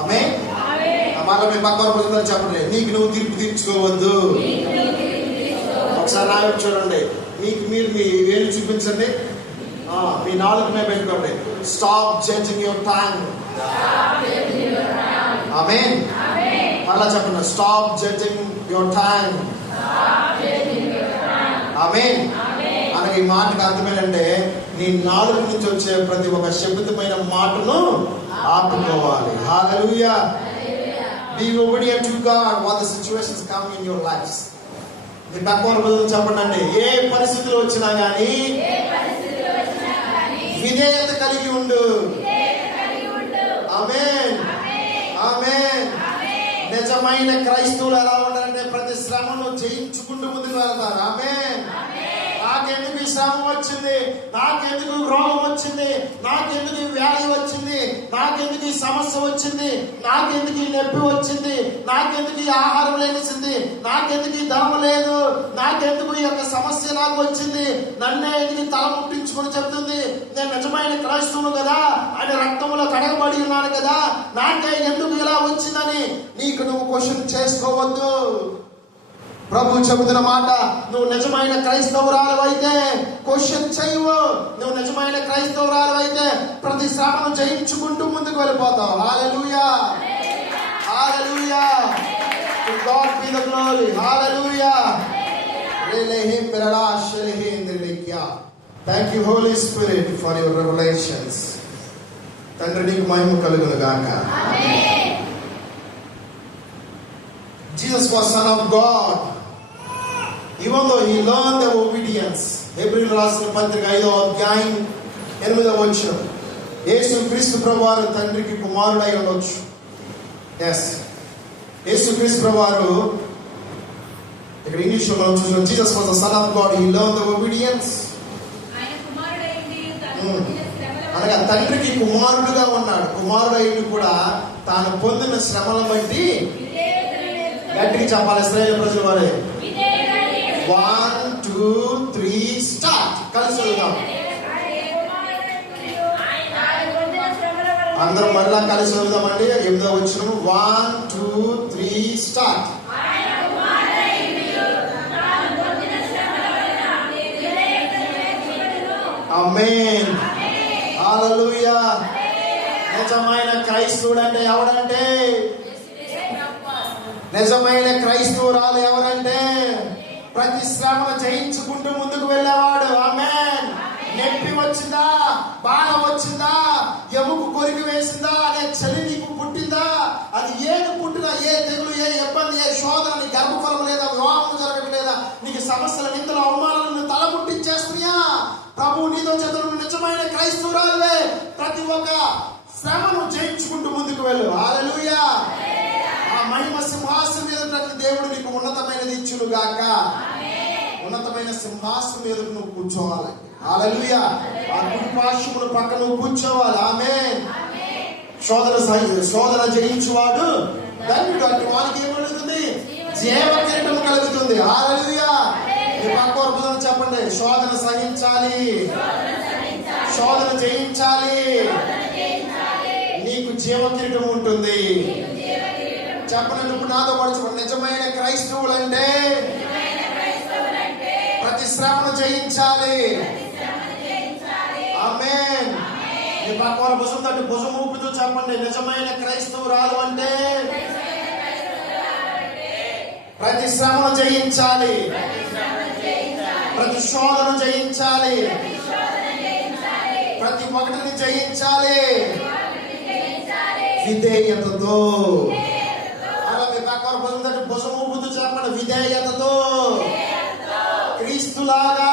Amen. మళ్ళీ మీ పక్క వారు చెప్పండి, నీకు నువ్వు తీర్పు తీర్చుకోవద్దు. ఒకసారి నాయకు చూడండి, మీకు మీరు మీ వేలు చూపించండి, మీ నాలుగు మీద పెట్టుకోండి. Stop judging your tongue. Amen. మళ్ళా చెప్పండి, stop judging your tongue. Amen. అనగా ఈ మాటకు అర్థమేనంటే, నీ నాలుగు నుంచి వచ్చే ప్రతి ఒక్క శబ్దమైన మాటను ఆపుకోవాలి. హల్లెలూయా. Be obedient to God what the situations come in your lives. మీ పక్కన చెప్పండి, ఏ పరిస్థితులు వచ్చినా గానీ విధేయత కలిగి ఉండు. ఆమేన్. ఆమేన్. నిజమైన క్రైస్తవులు ఎలా ఉండాలంటే ప్రతి శ్రమను జయించుకుంటూ ముందుకు వెళ్తారు. ఆమేన్. నాకెందుకు ఈ శ్రమ వచ్చింది, నాకెందుకు రోగం వచ్చింది, నాకెందుకు ఈ వ్యాధి వచ్చింది, నాకెందుకు ఈ సమస్య వచ్చింది, నాకెందుకు ఈ నొప్పి వచ్చింది, నాకెందుకు ఈ ఆహారం లేనిసింది, నాకెందుకు ఈ ధర్మం లేదు, నాకెందుకు ఈ యొక్క సమస్య నాకు వచ్చింది, నన్నే ఎందుకు తల ముట్టించుకొని చెప్తుంది. నేను నిజమైన క్రైస్తవును కదా, ఆయన రక్తంలో కడగబడి ఉన్నాను కదా, నాకే ఎందుకు ఇలా వచ్చిందని నీకు నువ్వు క్వశ్చన్ చేసుకోవద్దు. ప్రభు చెబుతున్న మాట, నువ్వు నిజమైన క్రైస్తవురాలు అయితే క్వశ్చన్ చేయవు. నువ్వు నిజమైన క్రైస్తవురాలు అయితే ప్రతి శ్రమను జయించుకుంటూ ముందుకు వెళ్ళిపోతావు. హల్లెలూయా. హల్లెలూయా. To God be the glory. Hallelujah. Thank you, Holy Spirit, for your revelations. తండ్రి నీకు మహిమ కలుగును గాక. Amen. Jesus was Son of God. Even though he learned the obedience. హెబ్రీయులకు రాసిన పత్రిక 5వ అధ్యాయం 8వ వచనం. యేసు క్రీస్తు ప్రభువారు తండ్రికి కుమారుడై ఉండొచ్చు. ఎస్, యేసు క్రీస్తు ప్రభువారు ఇక్కడ ఇంగ్లీష్ లో మనం చూసాం. Jesus was the son of God. He learned the obedience. ఆయన కుమారుడైంది, అనగా తండ్రికి కుమారుడుగా ఉన్నాడు. కుమారుడైంది కూడా తాను పొందిన శ్రమలను బట్టి గట్టిగా చెప్పాలి. ఇశ్రాయేలు ప్రజల వారే 1 2 3 స్టార్ట్. కలిసి వెళ్దాం అందరం, మరలా కలిసి వెళ్దామండి. 8వ వచనం 1 2 3 స్టార్ట్. ఆమేన్. హల్లెలూయా. నిజమైన క్రైస్తవుడు అంటే ఎవడంటే, నిజమైన క్రైస్తవురాలు ఎవరంటే ప్రతి శ్రమను జయించుకుంటూ ముందుకు వెళ్ళేవాడు. ఆమేన్. నొప్పి వచ్చిందా, బాధ వచ్చిందా, ఎముకు కొరికి వేసిందా, అనే చలి నీకు పుట్టిందా, అది ఏది పుట్టినా, ఏ తెగులు, ఏ ఇబ్బంది, ఏ శోధన, నీ గర్భఫలం లేదా, వివాహం జరగట్లేదా, నీకు సమస్యల నిందల అవమానాలను తల పుట్టించేస్తున్నాయా, ప్రభు నీతో చదువు నిజమైన క్రైస్తవురాలే ప్రతి ఒక్క శ్రమను జయించుకుంటూ ముందుకు వెళ్ళు. హల్లెలూయా. ఆ మహిమ సింహాసనం మీద దేవుడు నీకు ఉన్నతమైనది ఇచ్చును గాక. ఉన్నతమైన సింహాసనం మీద నువ్వు కూర్చోవాలి. హల్లెలూయా. ఆ కుడి పార్శ్వమున పక్కన నువ్వు కూర్చోవాలి. ఆమేన్. శోధన జయించువాడు ధన్యుడు. అటు వానికి ఏమలుగుతుంది? జీవ కిరీటం కలుగుతుంది. హల్లెలూయా. మీ పక్క వరకు చెప్పండి, శోధన సహించాలి, శోధన జయించాలి, నీకు జీవ కిరీటం ఉంటుంది. చెప్పండి, నువ్వు నాతో పడుచు. నిజమైన క్రైస్తవులు అంటే ప్రతి శ్రమను జయించాలి. ఆమేన్. మీ పక్క వారి భుజం తట్టు భుజం ఊపుతూ చెప్పండి, నిజమైన క్రైస్తవురాలు అంటే ప్రతి శ్రమను జయించాలి, ప్రతి శోధన జయించాలి, ప్రతి ఒక్కటిని జయించాలి విధేయతతో. అలా మీ పక్క వారి భుజం తట్టు భుజం ఊపుతూ చెప్పండి, విధేయతతో. క్రీస్తులాగా,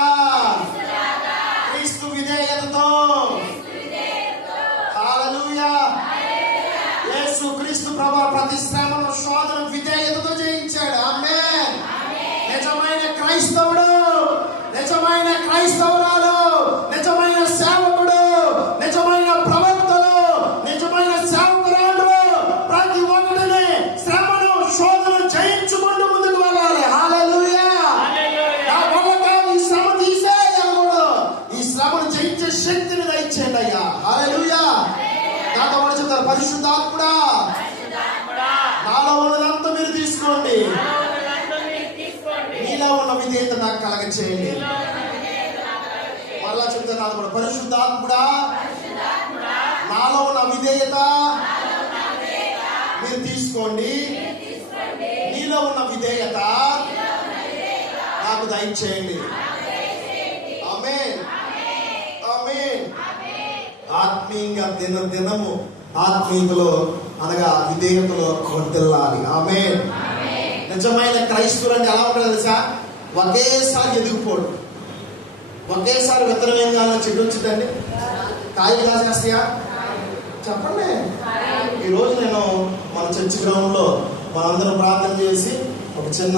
క్రీస్తు విధేయతతో. హల్లెలూయా. యేసు క్రీస్తు ప్రభువు ప్రతి శ్రమను, శోధన విధేయతతో జయించాడు. ఆమేన్. నిజమైన క్రైస్తవుడు, నిజమైన క్రైస్తవురాలు, నిజమైన సేవకుడు, నిజమైన ప్రవక్తలు, నిజమైన సేవకురాలు ప్రతి ఒక్కరిని శ్రమను, శోధన జయించుకుంటూ ముందుకు వెళ్ళాలి. హల్లెలూయా. శక్తిని దయచేయండి అయ్యా. హల్లెలూయా. నాతో చెప్తారు, పరిశుద్ధాత్ముడా నాలో ఉన్నదంతా మీరు తీసుకోండి. నీలో ఉన్న విధేయత నాకు కలగ చేయండి. మళ్ళా చెప్తున్నాను కూడా, పరిశుద్ధాత్ముడా నాలో ఉన్న విధేయత మీరు తీసుకోండి. నీలో ఉన్న విధేయత నాకు దయచేయండి. ఆమేన్, ఆమేన్. ఆత్మీయంగా దినము ఆత్మీయతలో అనగా విధేయతలో వర్ధిల్లాలి. ఆమేన్. నిజమైన క్రైస్తవులు అంటే ఎలా ఉంటారు తెలుసా? ఒకేసారి ఎదిగిపోడు. ఒకేసారి విత్తనం ఏం కావాలో చెట్టు వచ్చిందండి, కాయలు కాసేస్తాయా? చెప్పండి. ఈరోజు నేను మన చర్చి గ్రౌండ్లో మనందరం ప్రార్థన చేసి ఒక చిన్న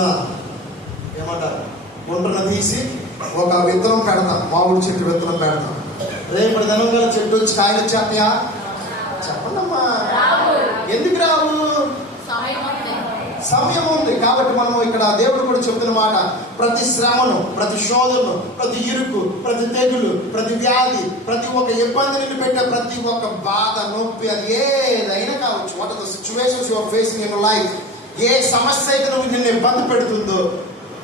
ఏమంటారు గుంటను తీసి ఒక విత్తనం పెడతాం, మామిడి చెట్టు విత్తనం పెడతాం. రేపటి దినం గల చెట్టు వచ్చి కాయలు వచ్చేస్తాయా? చెప్పండి అమ్మా. ఎందుకు రావు? సమయం ఉంది. కాబట్టి మనం ఇక్కడ దేవుడు కూడా చెప్తున్న మాట, ప్రతి శ్రమను, ప్రతి శోధను, ప్రతి ఇరుకు, ప్రతి తెగులు, ప్రతి వ్యాధి, ప్రతి ఒక్క ఇబ్బంది నిన్ను పెట్టే ప్రతి ఒక్క బాధ, నొప్పి, అది ఏదైనా కావచ్చు, what are the situations you are facing in your life, ఏ సమస్య అయితే నువ్వు నిన్ను ఇబ్బంది పెడుతుందో,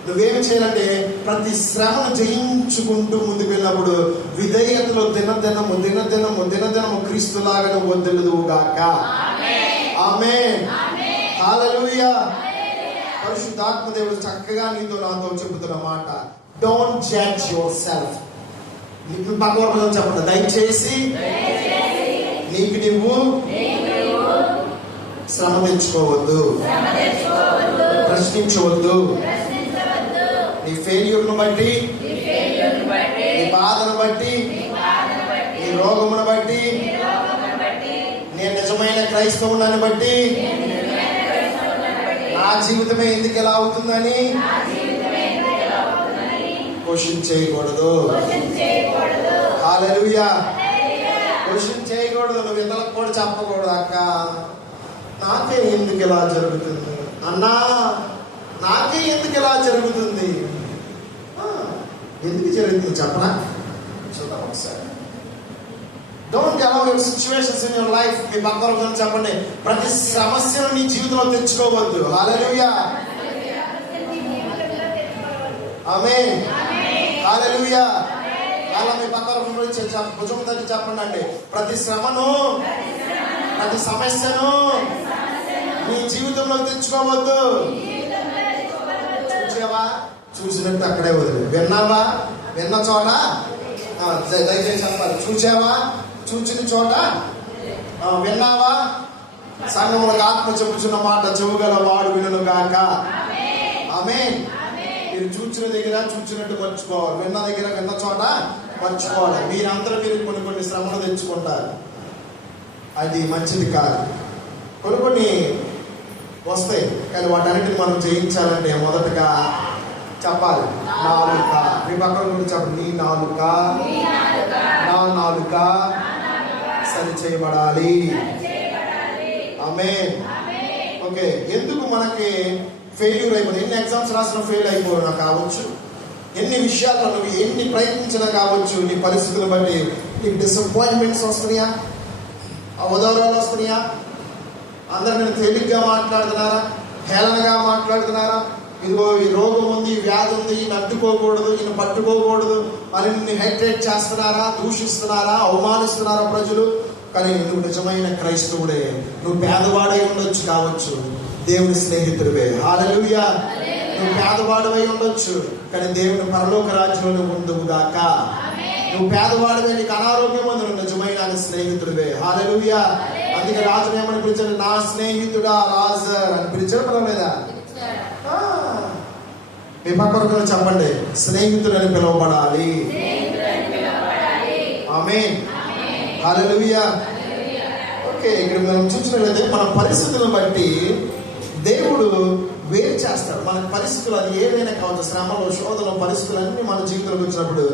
నువ్వేమి చేయాలంటే ప్రతి శ్రమను జయించుకుంటూ ముందుకు వెళ్ళినప్పుడు విధేయతలో దినదినము క్రీస్తులాగా నువ్వు వదిలుదువుగాక. ఆమేన్, హల్లెలూయా. పరిశుద్ధాత్మ దేవుడు చక్కగా నీతో నాతో చెబుతున్న మాట, డోంట్ జడ్జ్ యువర్ సెల్ఫ్. నీకు పక్కన చెప్పండి, దయచేసి నీకు నువ్వు శ్రమ తెచ్చుకోవద్దు, ప్రశ్నించవద్దు. నీ ఫెయిల్యూర్ను బట్టి, నీ బాధను బట్టి, నీ రోగమును బట్టి, నేను నిజమైన క్రైస్తవుని బట్టి నా జీవితమే ఎందుకు ఎలా అవుతుందని క్వశ్చన్ చేయకూడదు. హల్లెలూయా. క్వశ్చన్ చేయకూడదు. నువ్వు ఇతరులకు కూడా చెప్పకూడదు, అక్క నాకే ఎందుకు ఇలా జరుగుతుంది, అన్నా నాకే ఎందుకు ఇలా జరుగుతుంది, ఎందుకు జరుగుతుంది చెప్పనా? చూద్దాం ఒకసారి. Don't allow your situations in your life. మీ పక్కన చెప్పండి, ప్రతి సమస్యను నీ జీవితంలో తెచ్చుకోవద్దు. హల్లెలూయా, ఆమేన్, హల్లెలూయా. అలా మీ పక్కన భుజం తగ్గి చెప్పండి అండి, ప్రతి శ్రమను, ప్రతి సమస్యను నీ జీవితంలో తెచ్చుకోవద్దు. చూసావా? చూసినట్టు అక్కడే వదిలి. విన్నావా? విన్న చోట దయచేసి చెప్పాలి. చూసావా? చూచిన చోట విన్నావా? సంఘములకు ఆత్మ చెప్పుచున్న మాట చెవుగల వాడు వినును గాక. ఆమేన్. మీరు చూచిన దగ్గర చూచినట్టు మర్చిపోవాలి, విన్న దగ్గర విన్న చోట మర్చిపోవాలి. మీరందరూ మీరు కొన్ని శ్రమలు తెచ్చుకుంటారు, అది మంచిది కాదు. కొన్ని వస్తాయి, కానీ వాటన్నిటిని మనం జయించాలంటే మొదటగా చెప్పాలి, నాలుక. మీ పక్కన గురించి చెప్పండి, నీ నాలుక, నా నాలుక సరి చేయబడాలి. ఆమేన్. ఓకే. ఎందుకు మనకి ఫెయిల్యూర్ అయిపోయింది? ఎన్ని ఎగ్జామ్స్ రాసినా ఫెయిల్ అయిపోయినా కావచ్చు, ఎన్ని విషయాల్లో నువ్వు ఎన్ని ప్రయత్నించినా కావచ్చు, నీ పరిస్థితులు బట్టి నీకు డిసప్పాయింట్మెంట్స్ వస్తున్నాయా, అవధారాలు వస్తున్నాయా, అందరు నేను తేలిగ్గా మాట్లాడుతున్నారా, హేళనగా మాట్లాడుతున్నారా, ఇదిగో ఈ రోగం ఉంది, వ్యాధి ఉంది, ఈయన అడ్డుకోకూడదు, ఈయన పట్టుకోకూడదు అని నిన్ను హెట్రేట్ చేస్తున్నారా, దూషిస్తున్నారా, అవమానిస్తున్నారా ప్రజలు? కానీ నువ్వు నిజమైన క్రైస్తవుడే. నువ్వు పేదవాడై ఉండొచ్చు కావచ్చు, దేవుని స్నేహితుడివే. హల్లెలూయా. నువ్వు పేదవాడవై ఉండొచ్చు, కానీ దేవుని పరలోక రాజ్యంలో ఉందువుగాక. నువ్వు పేదవాడివే, నీకు అనారోగ్యం ఉంది, నువ్వు నిజమైన స్నేహితుడివే. హల్లెలూయా. అందుకే రాజు ఏమని పిలిచాడు? నా స్నేహితుడా లాజర్ అని పిలిచాడు, పర్వాలేదా? మీ పక్కన చెప్పండి, స్నేహితుడని పిలువబడాలి. ఆమేన్, హల్లెలూయా. ఓకే. ఇక్కడ మనం చూసినట్లయితే మన పరిస్థితులను బట్టి దేవుడు వేరు చేస్తాడు. మన పరిస్థితులు అది ఏదైనా కావచ్చు, శ్రమలు, శోధనలు, పరిస్థితులు అన్ని మన జీవితంలోకి వచ్చినప్పుడు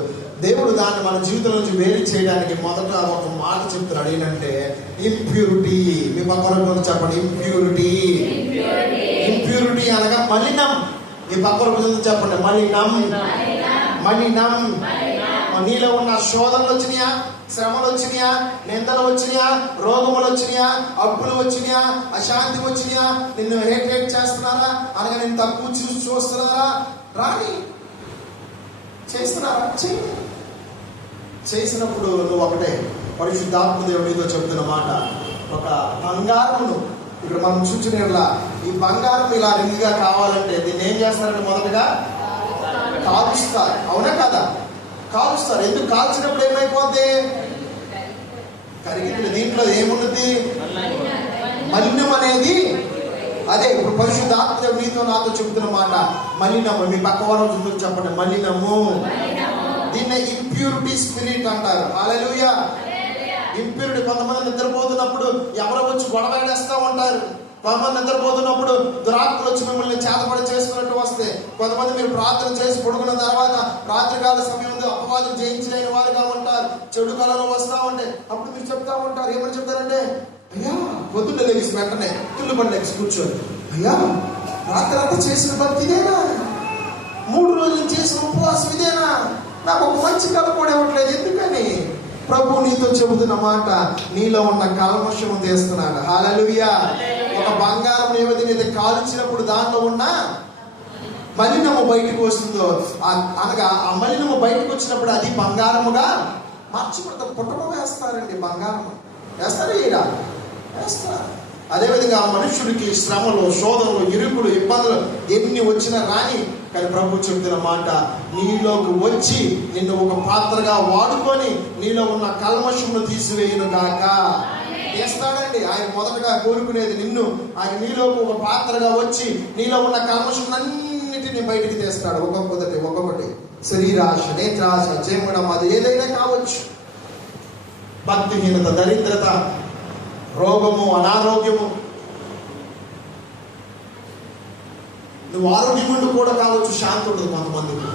దేవుడు దాన్ని మన జీవితం నుంచి వేరు చేయడానికి మొదట ఒక మాట చెప్తున్నాడు. ఏంటంటే ఇంప్యూరిటీ. మీ పక్కన చెప్పండి, ఇంప్యూరిటీ. ఇంప్యూరిటీ అనగా మలినం. మీ పక్కన చెప్పండి, మలినం. మలినం. నీలో ఉన్న శోధనలు వచ్చినాయా, శ్రమలు వచ్చినాయా, నిందలు వచ్చినాయా, రోగములు వచ్చినాయా, అప్పులు వచ్చినాయా, అశాంతి వచ్చినాయా, నిన్ను హేట్ చేస్తున్నారా, అనగా నేను తక్కువ చూస్తున్నారా, రాని చేస్తున్నారా, చేసినప్పుడు నువ్వు ఒకటే, పరిశుద్ధాత్మ దేవుడు నీతో చెప్తున్న మాట, ఒక బంగారమును ఇక్కడ మనం చూచినట్లా ఈ బంగారం ఇలా రింగిగా కావాలంటే దీన్ని ఏం చేస్తారంటే మొదటగా కాలుస్తారు. అవునా కదా? కాలుస్తారు. ఎందుకు? కాల్చినప్పుడు ఏమైపోద్ది? కరిగిపోతుంది. దీంట్లో ఏమున్నది? మలినం అనేది. అదే ఇప్పుడు పరిశుద్ధాత్మ నీతో నాతో చెబుతున్న మాట, మలినము. మీ పక్క వారు చెప్పండి, మలినము. దీన్ని ఇంప్యూరిటీ స్పిరిట్ అంటారు. హల్లెలూయా. ఇంప్యూరిటీ. కొంతమంది నిద్రపోతున్నప్పుడు ఎవరో వచ్చి గొడవేస్తూ ఉంటారు. కొంతమంది నిద్రపోతున్నప్పుడు దురాత్మలు వచ్చి మిమ్మల్ని చేతపడి చేసుకున్నట్టు వస్తే, కొంతమంది మీరు ప్రార్థన చేసి పడుకున్న తర్వాత రాత్రికాల సమయంలో అపవాదం జయించలేని వారుగా ఉంటారు. చెడు కళలు వస్తూ ఉంటాయి. అప్పుడు మీరు చెప్తా ఉంటారు, ఏమని చెప్తారంటే, అయ్యా పొద్దున్న లెగిసి వెంటనే తుల్లు పడి లెగిసి కూర్చొని, అయ్యా రాత్రి అంతా చేసిన భక్తి ఇదేనా, 3 రోజులు చేసిన ఉపవాసం ఇదేనా, నాకు ఒక మంచి కళ కూడా ఇవ్వట్లేదు. ఎందుకని? ప్రభు నీతో చెబుతున్న మాట, నీలో ఉన్న కల్మషము తీస్తున్నాడు. హల్లెలూయా. ఒక బంగారం ఏదైతే కాల్చినప్పుడు దాంట్లో ఉన్న మలినము బయటకు వస్తుందో, అనగా ఆ మలినము బయటకు వచ్చినప్పుడు అది బంగారముగా మార్చిపోతారు. పుట్టము వేస్తారండి, బంగారం వేస్తారు, వేస్తారు. అదేవిధంగా మనుషుడికి శ్రమలు, శోధనలు, ఇరుకులు, ఇబ్బందులు ఎన్ని వచ్చినా రాని, కానీ ప్రభు చెప్తున్న మాట, నీలోకి వచ్చి నిన్ను ఒక పాత్రగా వాడుకొని నీలో ఉన్న కల్మషమును తీసివేయును గాక. చేస్తాడండి. ఆయన మొదటగా కోరుకునేది నిన్ను. ఆయన నీలోకి ఒక పాత్రగా వచ్చి నీలో ఉన్న కల్మషములన్నిటినీ బయటికి తీస్తాడు. ఒక్కొక్కటి శరీరాశ, నేత్రాశ, చేమడం, అది ఏదైనా కావచ్చు. భక్తిహీనత, దరిద్రత, రోగము, అనారోగ్యము, నువ్వు ఆరోగ్యముండు కూడా కావచ్చు, శాంతి ఉండదు కొంతమందికి.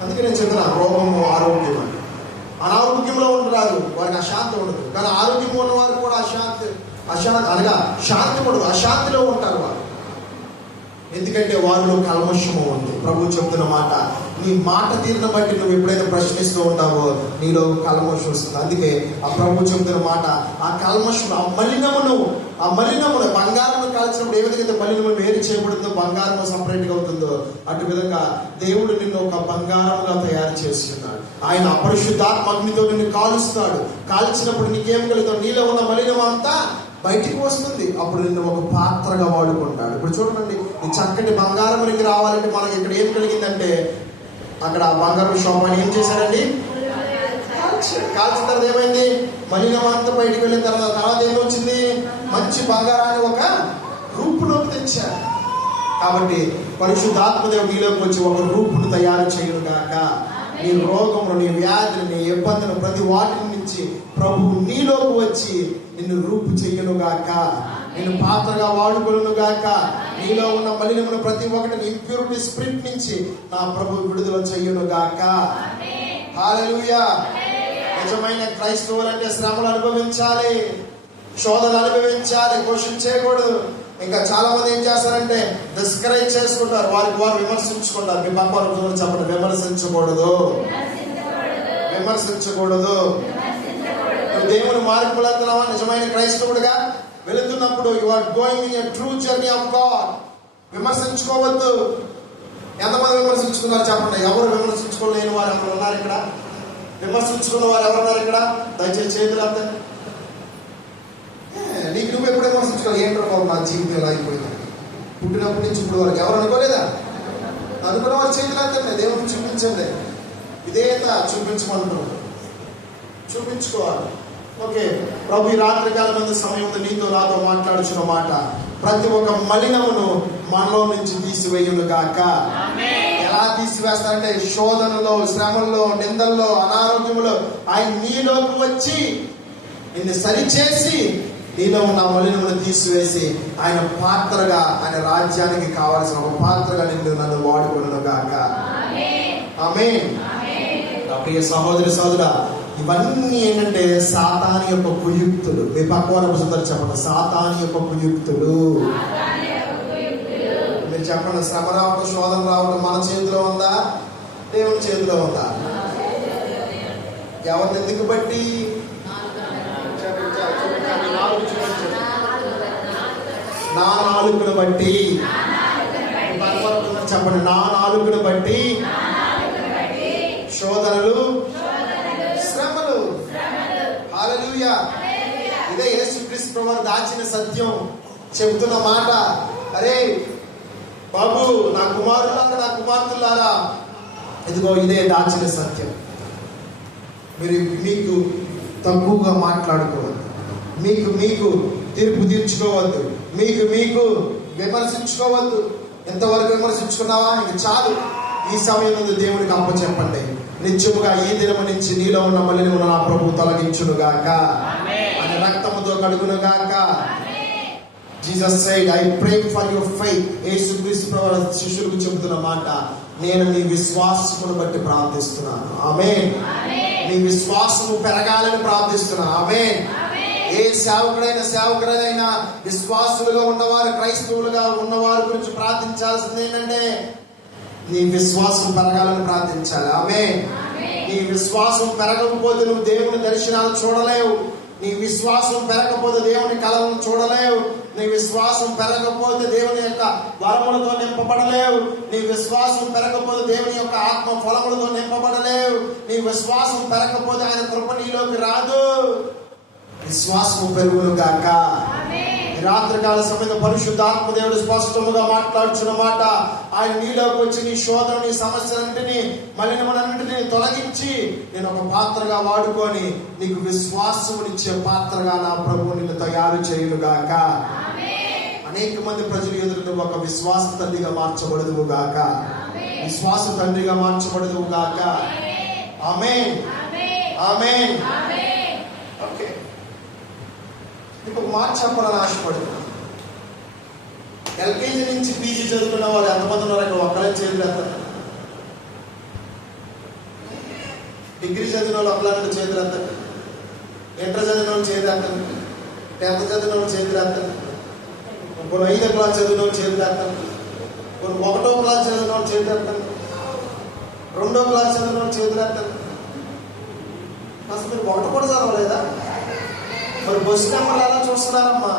అందుకే నేను చెప్తున్నా, రోగము, ఆరోగ్యం అని. అనారోగ్యంలో ఉండరాదు, వారికి అశాంతి ఉండదు. కానీ ఆరోగ్యం ఉన్న వారు కూడా అశాంతి అనగా శాంతి ఉండదు, అశాంతిలో ఉంటారు వారు. ఎందుకంటే వారిలో కల్మషము ఉంది. ప్రభు చెప్తున్న మాట, నీ మాట తీరును బట్టి నువ్వు ఎప్పుడైతే ప్రశ్నిస్తూ ఉంటావో నీలో కల్మషం వస్తుంది. అందుకే ఆ ప్రభు చెప్తున్న మాట, ఆ కల్మషం, ఆ మలినమును బంగారం కాల్చినప్పుడు ఏ విధంగా మలినము వేరు చేయబడుతుందో, బంగారం సపరేట్గా అవుతుందో, అటు విధంగా దేవుడు నిన్ను ఒక బంగారంగా తయారు చేస్తున్నాడు. ఆయన అపరిశుద్ధాత్మ అగ్నితో నిన్ను కాలుస్తాడు. కాల్చినప్పుడు నీకేం కలుగుతావు? నీలో ఉన్న మలినం అంతా బయటికి వస్తుంది. అప్పుడు నిన్ను ఒక పాత్రగా వాడుకుంటాడు. ఇప్పుడు చూడండి, ఈ చక్కటి బంగారం రింగ్ రావాలంటే మనకి ఇక్కడ ఏం కలిగిందంటే, అక్కడ బంగారం షాప్ అని ఏం చేశారండి? కాల్చిన తర్వాత ఏమైంది? మలినం అంతా బయటికి వెళ్ళిన తర్వాత ఏమొచ్చింది? మంచి బంగారాన్ని ఒక రూపులోకి తెచ్చారు. కాబట్టి పరిశుద్ధాత్మదేవుడు నీలోకి వచ్చి ఒక రూపును తయారు చేయను గాక. నీ రోగములు, నీ వ్యాధులు, నీ ఇబ్బందులు, ప్రతి వాటి నుంచి ప్రభు నీలోకి వచ్చి నిన్ను రూపు చెయ్యను గాక, నిన్ను పాత్రగా వాడుకొను గాక. నీలో ఉన్న మలినమును ప్రతి ఒక్కటి ఇంప్యూరిటీ స్పిరిట్ నుంచి నా ప్రభు విడుదల చెయ్యను గాక. హల్లెలూయా. నిజమైన క్రైస్తవులు అంటే శ్రమలు అనుభవించాలి, శోధన అనుభవించాలి, క్వశ్చన్ చేయకూడదు. ఇంకా చాలా మంది ఏం చేస్తారంటే డిస్కరేజ్ చేసుకుంటారు, వారికి వారు విమర్శించుకుంటారు. మీ పక్క వారు చెప్పండి, విమర్శించకూడదు. దేవుని మార్గంలో వెళ్తున్నావా? నిజమైన క్రైస్తవుడిగా వెళుతున్నప్పుడు you are going in a true journey of God. విమర్శించుకోవద్దు. ఎంతమంది విమర్శించుకున్నారు చెప్పండి? ఎవరు విమర్శించుకోలేని వారు ఎవరు ఉన్నారు ఇక్కడ? విమర్శించుకున్న వారు ఎవరున్నారు ఇక్కడ? దయచేసి చేతులు అంతే. నీకు నువ్వు ఎప్పుడు విమర్శించుకోవాలి? ఏంటో నా జీవితం ఎలా అయిపోయింది, పుట్టినప్పటి నుంచి ఇప్పుడు వరకు ఎవరు అనుకోలేదా? అనుకున్న వారు చేతులు అంతే. దేవుడిని చూపించండి, ఇదేంత చూపించమంటున్నాడు, చూపించుకోవాలి. ఓకే, ప్రభు ఈ రాత్రికాల మంది సమయంలో నీతో నాతో మాట్లాడుచున్న మాట, ప్రతి ఒక్క మలినమును మనలో నుంచి తీసివేయును గాక. ఎలా తీసివేస్తారంటే శోధనలో, శ్రమల్లో, నిందల్లో, అనారోగ్యంలో ఆయన నీలోకి వచ్చి నిన్ను సరిచేసి నీలో ఉన్న మలినమును తీసివేసి ఆయన పాత్రగా, ఆయన రాజ్యానికి కావాల్సిన ఒక పాత్రగా నన్ను వాడుకొనును గాక. ఆమేన్. ప్రియ సహోదరి సోదరా, ఇవన్నీ ఏంటంటే సాతాను యొక్క కుయుక్తులు. మీ పక్కవారు చెప్పండి, సాతాను యొక్క కుయుక్తులు. మీరు చెప్పండి, శ్రమ రావడం, శోధన రావడం మన చేతిలో ఉందా? దేవుని చేతిలో ఉందా? ఎవరిని ఎందుకు బట్టి? నా నాలుకను బట్టి. చెప్పండి, నా నాలుకను బట్టి శోధనలు, శ్రమలు. హల్లెలూయా. ఇదే యేసుక్రీస్తు ప్రభువు దాచిన సత్యం, చెబుతున్న మాట. అరే బాబు, నా కుమారులారా, నా కుమార్తెలారా, ఇదిగో ఇదే దాచిన సత్యం. మీరు మీకు తక్కువగా మాట్లాడుకోవద్దు, మీకు తీర్పు తీర్చుకోవద్దు, మీకు విమర్శించుకోవద్దు. ఎంతవరకు విమర్శించుకున్నావా? ఇంక చాలు. ఈ సమయం ముందు దేవునికి అప్పచెప్పండి. నిత్యముగా ఈ దినము నుంచి నీలో ఉన్న మలినమును నా ప్రభువు తొలగించును గాక, అని రక్తముతో కడుగును గాక. Jesus said, I pray for your faith. యేసుక్రీస్తు ప్రభువు శిష్యులకు చెబుతున్న మాట, నేను మీ విశ్వాసమును బట్టి ప్రార్థిస్తున్నాను. ఆమేన్. మీ విశ్వాసము పెరగాలని ప్రార్థిస్తున్నాను. ఆమేన్. ఏ సేవకుడైనా విశ్వాసులుగా ఉన్నవారు, క్రైస్తవులుగా ఉన్నవారి గురించి ప్రార్థించాల్సింది ఏంటంటే, నీ విశ్వాసం పెరగాలని ప్రార్థించాలి. ఆమేన్. నీ విశ్వాసం పెరగకపోతే నువ్వు దేవుని దర్శనాలు చూడలేవు. నీ విశ్వాసం పెరగకపోతే దేవుని కళలను చూడలేవు. నీ విశ్వాసం పెరగకపోతే దేవుని యొక్క వరములతో నింపబడలేవు. నీ విశ్వాసం పెరగకపోతే దేవుని యొక్క ఆత్మ ఫలములతో నింపబడలేవు. నీ విశ్వాసం పెరగకపోతే ఆయన కృప నీలోకి రాదు. విశ్వాసము పెరుగును గాక. రాత్రికాల సమయంలో పరిశుద్ధాత్మ దేవుడు స్పష్టముగా మాట్లాడుచున్న మాట, ఆయన నీలోకి వచ్చి నీ శోధన, నీ సమస్యలన్నింటినీ, మలినములన్నింటినీ తొలగించి నేను ఒక పాత్రగా వాడుకొని నీకు విశ్వాసమునిచ్చే పాత్రగా నా ప్రభువు నిన్ను తయారు చేయును గాక. అనేక మంది ప్రజలు ఎదురు నువ్వు ఒక విశ్వాస తండ్రిగా మార్చబడదువు గాక, విశ్వాస తండ్రిగా మార్చబడదువు గాక. ఆమేన్. ఆమేన్. ఓకే, నీకు ఒక మాట చెప్పాలని ఆశపడుతున్నాను. ఎల్కేజీ నుంచి పీజీ చదువుకున్న వాళ్ళు ఎంతమంది ఉన్నారు అక్కడ? ఒక్కరే చేతులు ఎత్తండి. డిగ్రీ చదివిన వాళ్ళు ఒక్కలాంటి చేతులు ఎత్తండి. ఇంటర్ చదివిన వాళ్ళు చేతులు ఎత్తండి. 10th చదివిన వాళ్ళు చేతులు ఎత్తండి. కొన్ని 5వ క్లాస్ చదివిన వాళ్ళు చేతులు ఎత్తండి. కొన్ని 1వ క్లాస్ చదివిన వాళ్ళు చేతులు ఎత్తండి. 2వ క్లాస్ చదివిన వాళ్ళు చేతులు ఎత్తండి. అసలు మీరు 1 కూడా చదవలేదా? మరి బస్సు నెంబర్లు ఎలా చూస్తున్నారమ్మా?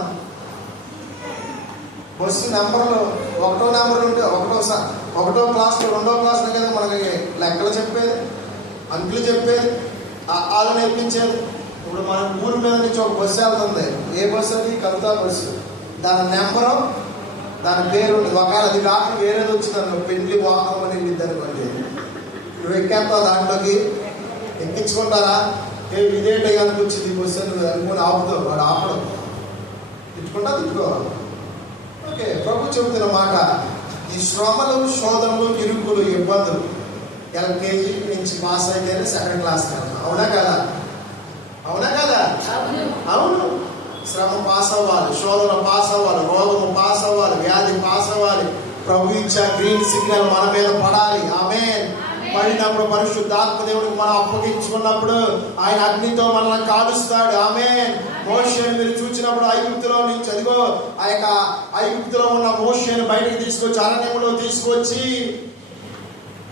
బస్సు నెంబర్లు 1వ నెంబర్ ఉంటే 1వ క్లాస్లో 2వ క్లాస్లో కదా మనకి లెక్కలు చెప్పేది, అంకులు చెప్పేది, వాళ్ళు నేర్పించేది. ఇప్పుడు మన ఊరి మీద నుంచి ఒక బస్సు వెళ్తుంది. ఏ బస్సు అది? కవితా బస్సు. దాని నెంబరు, దాని పేరు ఉంటుంది. ఒకవేళ అది కాకుండా వేరేది వచ్చిందనుకో, పెళ్లి వాహనం అని వెళ్ళిద్ది అనుకోండి, నువ్వు ఎక్కేస్తావు దాంట్లోకి? ఎక్కించుకుంటారా? ఇదే టైంకి వచ్చింది బస్సు అని అనుకుని ఆపుతావు. వాడు ఆపడం, తిట్టుకుంటా తిట్టుకోవాలి. ఓకే, ప్రభు చెబుతున్న మాట, ఈ శ్రమలు, శోధనలు, ఇరుకులు, ఇబ్బందులు ఎల్కేజీ నుంచి పాస్ అయితేనే 2nd క్లాస్ కదా. అవునా కదా? అవునా కదా? అవును. శ్రమ పాస్ అవ్వాలి, శోధన పాస్ అవ్వాలి, రోగము పాస్ అవ్వాలి, వ్యాధి పాస్ అవ్వాలి. ప్రభు ఇచ్చే గ్రీన్ సిగ్నల్ మన మీద పడాలి. ఆమేన్. పడినప్పుడు పరిశుద్ధాత్మ దేవుడికి మనం అప్పగించుకున్నప్పుడు ఆయన అగ్నితో మనల్ని కాలుస్తాడు. ఆమేన్. మోషేను మీరు చూసినప్పుడు ఐగుప్తులో నుంచి, అదిగో ఆ యొక్క ఐగుప్తులో ఉన్న మోషేను బయటకు తీసుకొచ్చి అరణ్యంలో తీసుకొచ్చి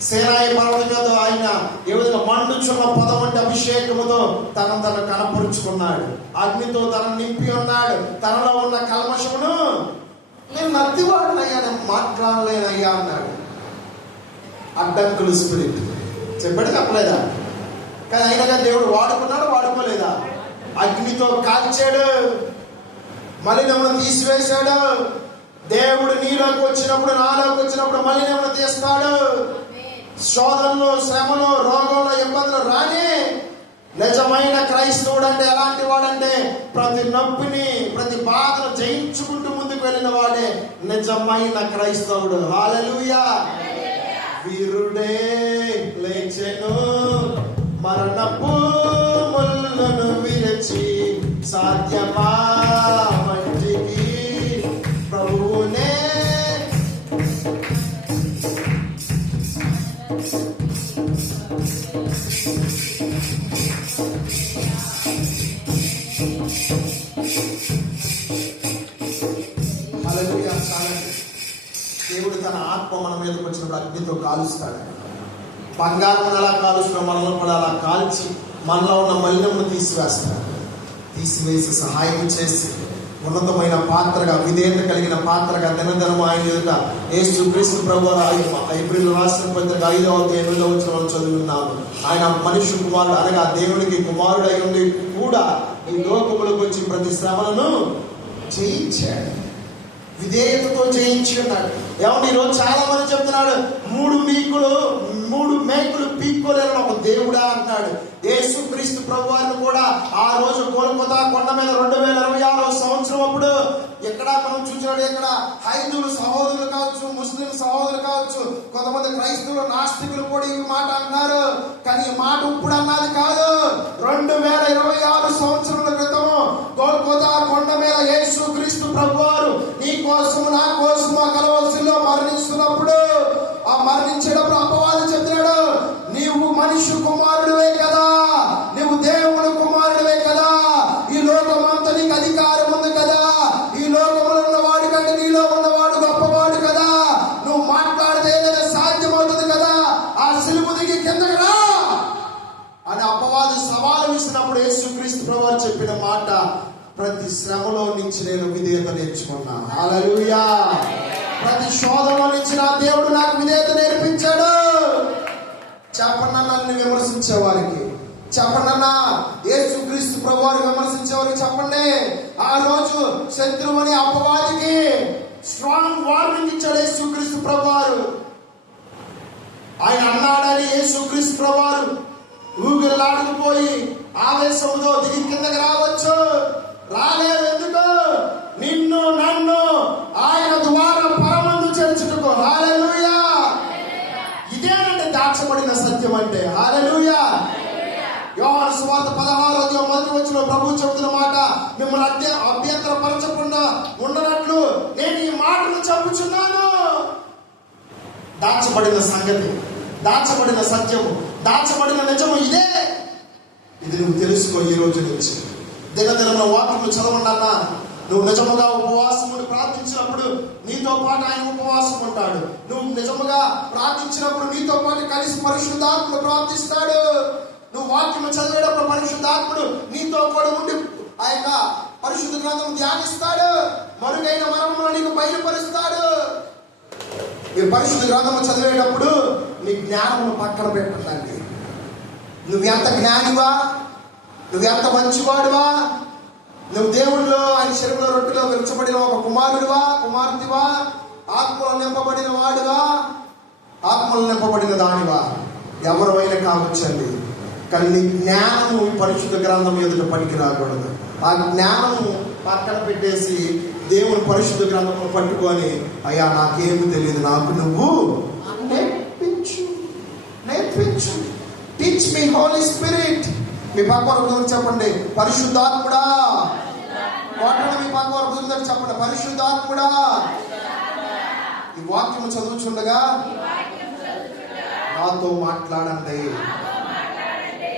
సేనాయి పర్వతం మీద ఆయన ఏ విధంగా మండుచున్న పదమంటి అభిషేకముతో తను కనపరుచుకున్నాడు. అగ్నితో తనను నింపి ఉన్నాడు. తనలో ఉన్న కల్మషమును నేను నత్తివాడినయ్యా, నేను మాట్లాడలేనయ్యా అన్నాడు. అడ్డంకులు స్పిరిట్ చెప్పాడు, చెప్పలేదా? కానీ అయినగా దేవుడు వాడుకున్నాడు, వాడుకోలేదా? అగ్నితో కాల్చాడు, మలినమును తీసివేశాడు. దేవుడు నీలోకి వచ్చినప్పుడు, నాలోకి వచ్చినప్పుడు మలినమును తీస్తాడు. శోధనలో, శ్రమలో, రోగంలో, ఇబ్బందులు రాని నిజమైన క్రైస్తవుడు అంటే ఎలాంటి వాడంటే ప్రతి నొప్పిని, ప్రతి బాధను జయించుకుంటూ ముందుకు వెళ్ళిన వాడే నిజమైన క్రైస్తవుడు. హల్లెలూయా. వీరుడే లేచెను, మరణపు ముళ్ళను విరచి, సాధ్యమా మట్టికి ప్రభువునే. హల్లెలూయా. దేవుడు తన ఆత్మ మన మీదకి వచ్చినప్పుడు అగ్నితో కాలుస్తాడు. బంగారం ఎలా కాలుస్తున్నాం, మనల్ని కూడా అలా కాల్చి మనలో ఉన్న మలినమును తీసివేసి సహాయం చేసి ఉన్నతమైన పాత్రగా, విధేయత కలిగిన పాత్రగా దినదినం ఆయన ఎదుట యేసుక్రీస్తు ప్రభువు ఏప్రిల్ రాసిన పత్రిక 5వ అధ్యాయం 8వ వచనం చదువుతున్నాము. ఆయన మనుష్య కుమారుడు అనగా దేవునికి కుమారుడై ఉండి కూడా ఈ లోకములకు వచ్చి ప్రతి శ్రమలను జయించాడు, విధేయతతో జయించి ఉన్నాడు. ఏమన్నా ఈరోజు చాలా మంది చెప్తున్నాడు, 3 మేకులు పీక్కోలేని ఒక దేవుడా అంటాడు. యేసుక్రీస్తు ప్రభువారిని కూడా ఆ రోజు కోల్కతా కొండ మీద 2026వ సంవత్సరం అప్పుడు ఎక్కడ మనం చూసినాడు, ఇక్కడ హైందువులు సహోదరులు కావచ్చు, ముస్లిం సహోదరులు కావచ్చు, కొంతమంది క్రైస్తవులు నాస్తికులు కూడా ఈ మాట అన్నారు. కానీ ఈ మాట ఇప్పుడు అన్నది కాదు. 2026 సంవత్సరాల క్రితం కోల్కతా కొండ మీద యేసుక్రీస్తు ప్రభువారు నీ కోసము నా కోసము ఆ కలవరిలో మరణిస్తున్నప్పుడు, ఆ మరణించేటప్పుడు అపవాది చెప్తున్నాడు, నీవు మనిషి కుమారుడివే కదా, నీవు దేవుడు కుమారుడివే కదా, ఈ లోకమంతా నీకు అధికారం ఉంది కదా, ఈ లోకంలో ఉన్నవాడు కంటే నీలో ఉన్నవాడు గొప్పవాడు కదా, నువ్వు మాట్లాడితే ఏదైనా సాధ్యమవుతుంది కదా, ఆ సిలువ దిగి కిందకి రా అని అపవాది సవాలు విసినప్పుడు యేసుక్రీస్తు ప్రభువు చెప్పిన మాట, ప్రతి శ్రమలో నుంచి నేను విధేయత నేర్చుకున్నా. హల్లెలూయా. ప్రతి శోధనలో నుంచి నా దేవుడు నాకు విధేయత నేర్పించాడు. చెప్పండి నన్ను విమర్శించే వారికి, చెప్పండి యేసుక్రీస్తు ప్రభువారు విమర్శించే వారికి చెప్పండి. ఆ రోజు శత్రువుని అపవాదికి స్ట్రాంగ్ వార్నింగ్ ఇచ్చాడు యేసుక్రీస్తు ప్రభువారు. ఆయన అన్నాడని యేసుక్రీస్తు ప్రభువారు ఊగిలాడుకుపోయి ఆవేశంతో దిగి కిందకి రావచ్చు, రాలేదు. ఎందుకు? నిన్ను నన్ను ఆయన ద్వారా పరమందు చేర్చుటకు. హల్లెలూయా. ఇదేనండి దాచబడిన సత్యం అంటే. హల్లెలూయా. యోహాను సువార్త 16వ అధ్యాయం 1వ వచనంలో ప్రభువు చెబుతున్న మాట, మిమ్మల్ని అభ్యంతరపరచకుండా ఉండనట్లు నేను ఈ మాటలు చెప్పుచున్నాను. దాచబడిన సంగతి, దాచబడిన సత్యము, దాచబడిన నిజము ఇదే. ఇది నువ్వు తెలుసుకో. ఈ రోజు నుంచి దినదిన వాక్యము చదవండి అన్న. నువ్వు నిజముగా ఉపవాసముని ప్రార్థించినప్పుడు నీతో పాటు ఆయన ఉపవాసం ఉంటాడు. నువ్వు నిజముగా ప్రార్థించినప్పుడు నీతో పాటు కలిసి పరిశుద్ధాత్ముడు ప్రార్థిస్తాడు. నువ్వు వాక్యము చదివేటప్పుడు పరిశుద్ధాత్ముడు నీతో కూడా ఉండి ఆ యొక్క పరిశుద్ధ గ్రంథం ధ్యానిస్తాడు. మరుగైన మర్మములను నీకు బయలుపరుస్తాడు. ఈ పరిశుద్ధ గ్రంథము చదివేటప్పుడు నీ జ్ఞానమును పక్కన పెట్టండి. నువ్వెంత జ్ఞానివా, నువ్వెంత మంచివాడువా, నువ్వు దేవుడిలో ఆయన శరీరంలో రొట్టెలో విరచబడిన ఒక కుమారుడివా, కుమార్తెవా, ఆత్మలో నింపబడిన వాడువా, ఆత్మలో నింపబడిన దానివా, ఎవరైనా కావచ్చండి. కానీ నీ జ్ఞానము పరిశుద్ధ గ్రంథం ఎదుట పనికి రాకూడదు. ఆ జ్ఞానము పక్కన పెట్టేసి దేవుని పరిశుద్ధ గ్రంథము పట్టుకొని, అయ్యా నాకేమి తెలియదు, నాకు నువ్వు నేర్పించు, నేర్పించు. Teach me Holy Spirit. మీ పక్కన చెప్పండి, పరిశుద్ధాత్ముడా. వాటిని మీ పక్కన చెప్పండి, పరిశుద్ధాత్ముడా. ఈ వాక్యము చదువుచుండగా నాతో మాట్లాడండి.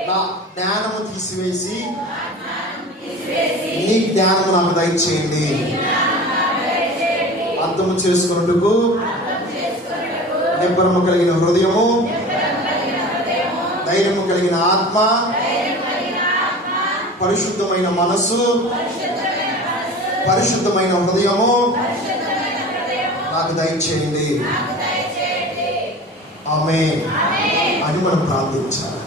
నా జ్ఞానము తీసివేసి నీ జ్ఞానము నాకు దయచేయండి. అర్థము చేసుకున్నట్టుకు నిబ్బరము కలిగిన హృదయము, ధైర్యము కలిగిన ఆత్మ, పరిశుద్ధమైన మనస్సు, పరిశుద్ధమైన హృదయము నాకు దయచేయండి. ఆమేన్ అని మనం ప్రార్థించాలి.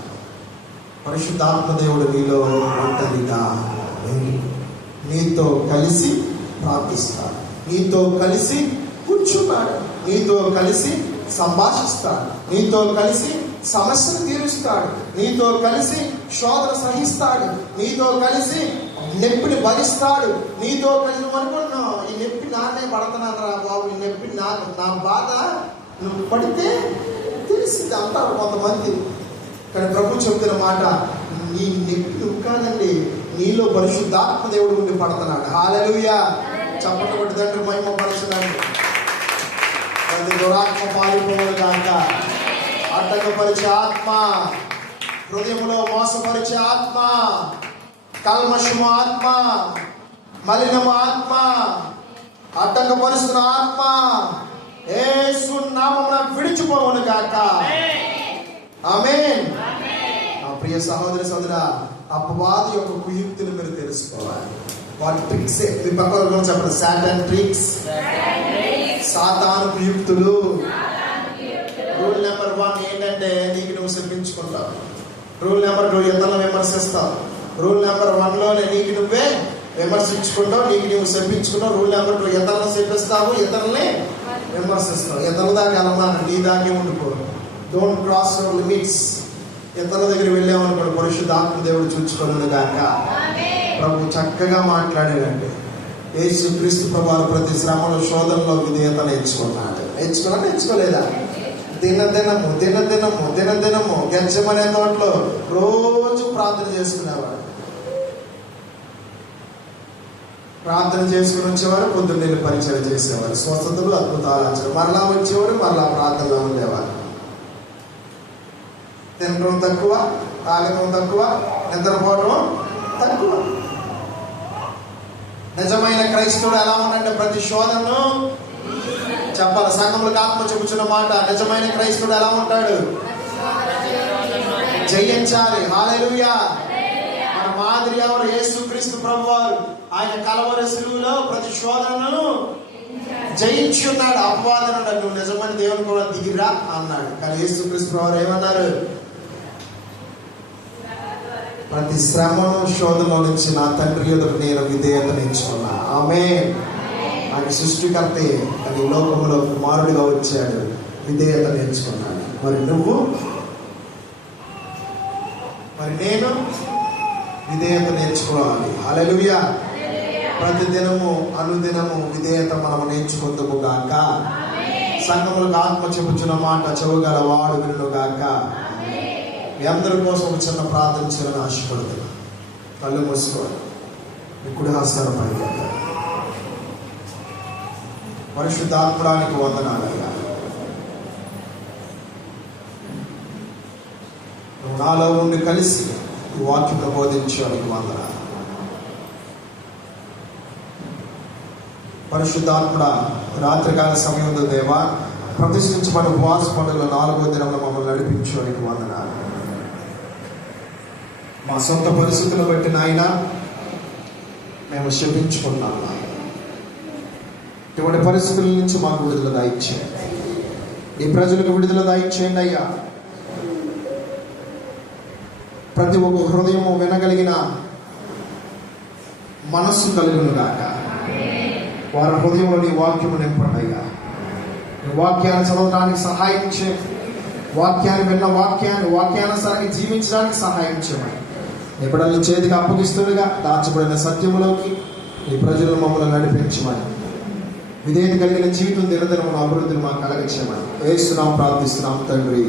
పరిశుద్ధాత్మ దేవుడు నీలో ఒంటరిగా నీతో కలిసి ప్రార్థిస్తాడు, నీతో కలిసి కూర్చున్నాడు, నీతో కలిసి సంభాషిస్తాడు, నీతో కలిసి సమస్యను తీరుస్తాడు, నీతో కలిసి శోధన సహిస్తాడు, నీతో కలిసి నొప్పిని భరిస్తాడు, నీతో కలిసి అనుకున్నావు ఈ నొప్పి నానే పడుతున్నాను రా బాబు, ఈ నొప్పి నా బాధ నువ్వు పడితే తెలిసింది అంటారు కొంతమంది. కానీ ప్రభు చెబుతున్న మాట, నీ నొప్పి నువ్వు కాదండి, నీలో పరిశుద్ధాత్మ దేవుడు ఉండి పడుతున్నాడు. హల్లెలూయా. చప్పట్లు కొట్టి తండ్రి మహిమ పరుస్తున్నాడు. ప్రతి దురాత్మ పారిపోవడం కాక, అడ్డకపరిచే ఆత్మ, హృదయంలో మోసపరిచే ఆత్మ, కల్మషము ఆత్మ, మలినము ఆత్మ, అడ్డకపరుస్తున్న ఆత్మ యేసు నామమున విడిచిపోవును గాక. ఆమేన్. నా ప్రియ సహోదరి సోదర, అపవాది యొక్క కుయుక్తులు మీరు తెలుసుకోవాలి. వాటి ట్రిక్స్ మీ పక్కన చెప్పండి. సాటాన్ ట్రిక్స్, సాతాను కుయుక్తులు. రూల్ నెంబర్ 1 ఏంటంటే నీకు నువ్వు శపించుకుంటావు. రూల్ నెంబర్ 2 ఇతరులను విమర్శిస్తావు. రూల్ నెంబర్ 1లోనే నీకు నువ్వే విమర్శించుకుంటావు, నీకు నువ్వు శపించుకుంటావు. రూల్ నెంబర్ 2 ఇతరులను శపిస్తావు, ఇతరుల్ని విమర్శిస్తావు. ఇతరుల దాకా వెళ్ళమాక, నీ దాకే ఉండిపో. Don't cross your limits. ఇతరుల దగ్గర వెళ్ళామనుకోండి, పరిశుద్ధాత్మ దేవుడు చూచుకోను గాక. ప్రభు చక్కగా మాట్లాడాడండి. యేసుక్రీస్తు ప్రభువు ప్రతి శ్రమలో శోధనలో విధేయత నేర్చుకున్నాడు. నేర్చుకోలేదా? దినదినము గెచ్చమనే తోటలో రోజు ప్రార్థన చేసుకునేవాడు. ప్రార్థన చేసుకుని వచ్చేవారు, పొద్దున్న పరిచయం చేసేవారు, స్వస్థతలు అద్భుతాలు ఆచరణ. మరలా వచ్చేవారు, మరలా ప్రార్థనలో ఉండేవారు. తినడం తక్కువ, తాగడం తక్కువ, నిద్రపోవడం తక్కువ. నిజమైన క్రైస్తవుడు ఎలా ఉండంటే ప్రతి శోధనను చెప్పాలి. సంఘములకు ఆత్మ చెబుతున్న మాట, నిజమైన క్రైస్తవుడు ఎలా ఉంటాడు? జయించాలి. హల్లెలూయా. మన మాదిరి ఎవరు? యేసుక్రీస్తు ప్రభువారు. ఆయన కలవరి శిలువలో ప్రతి శోధనను జయించి ఉన్నాడు. అపవాదను నువ్వు నిజమైన దేవుని కూడా దిగిరా అన్నాడు. కానీ యేసుక్రీస్తు ప్రభువారు ఏమన్నారు? ప్రతి శ్రమను శోధనలో నుంచి నా తండ్రి ఎదురు నేను విధేయత నేర్చుకున్నా. ఆమేన్. ఆయన సృష్టికర్తే కానీ లోకంలో కుమారుడిగా వచ్చాడు, విధేయత నేర్చుకున్నాడు. మరి నువ్వు, మరి నేను విధేయత నేర్చుకోవాలి. హల్లెలూయా. ప్రతి దినము అనుదినము విధేయత మనం నేర్చుకుందుము గాక. సంఘములకు ఆత్మ చెబుతున్న మాట చెవుగల వాడు వినును గాక. మీ అందరి కోసం ఒక చిన్న ప్రార్థన చేయాలని ఆశపడుతున్నా. కళ్ళు మూసుకోవాలి. మీ కుడి హాస్యాలు పడిపోతారు. పరిశుద్ధాత్మడానికి వందనాలయ్యా. నువ్వు నాలో ఉండి కలిసి ఈ వాక్యం బోధించడానికి వందనాలు. పరిశుద్ధాత్మ రాత్రికాల సమయంలో దేవా ప్రతిష్ఠించబడిన ఉపవాస పండుగల 4వ దినంలో మమ్మల్ని నడిపించడానికి వందనాలు. మా సొంత పరిస్థితులను బట్టి నాయన మేము క్షమించుకున్నాము. ఇటువంటి పరిస్థితుల నుంచి మాకు విడుదల దయచేయండి. ఈ ప్రజలకు విడుదల దయచేయండి అయ్యా. ప్రతి ఒక్క హృదయము వినగలిగిన మనస్సు కలిగిన గాక. వారి హృదయంలో నీ వాక్యము నింపండి అయ్యా. నీ వాక్యాన్ని చదవడానికి సహాయం చేయండి. వాక్యాన్ని విన్న వాక్యానుసారంగా జీవించడానికి సహాయం చేయండి. నీ బిడ్డలను చేతికి అప్పగిస్తుండగా దాచబడిన సత్యములోకి నీ ప్రజలను మమ్మల్ని నడిపించమని, విధేయత కలిగిన జీవితం దినదినమున అభివృద్ధిని మాకు కలగచేయమని యేసునామమున ప్రార్థిస్తున్నాం తండ్రి.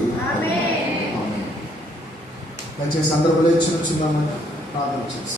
దయచేసి అందరూ లేచి నుంచున్నామని ప్రార్థన చేస్తాం.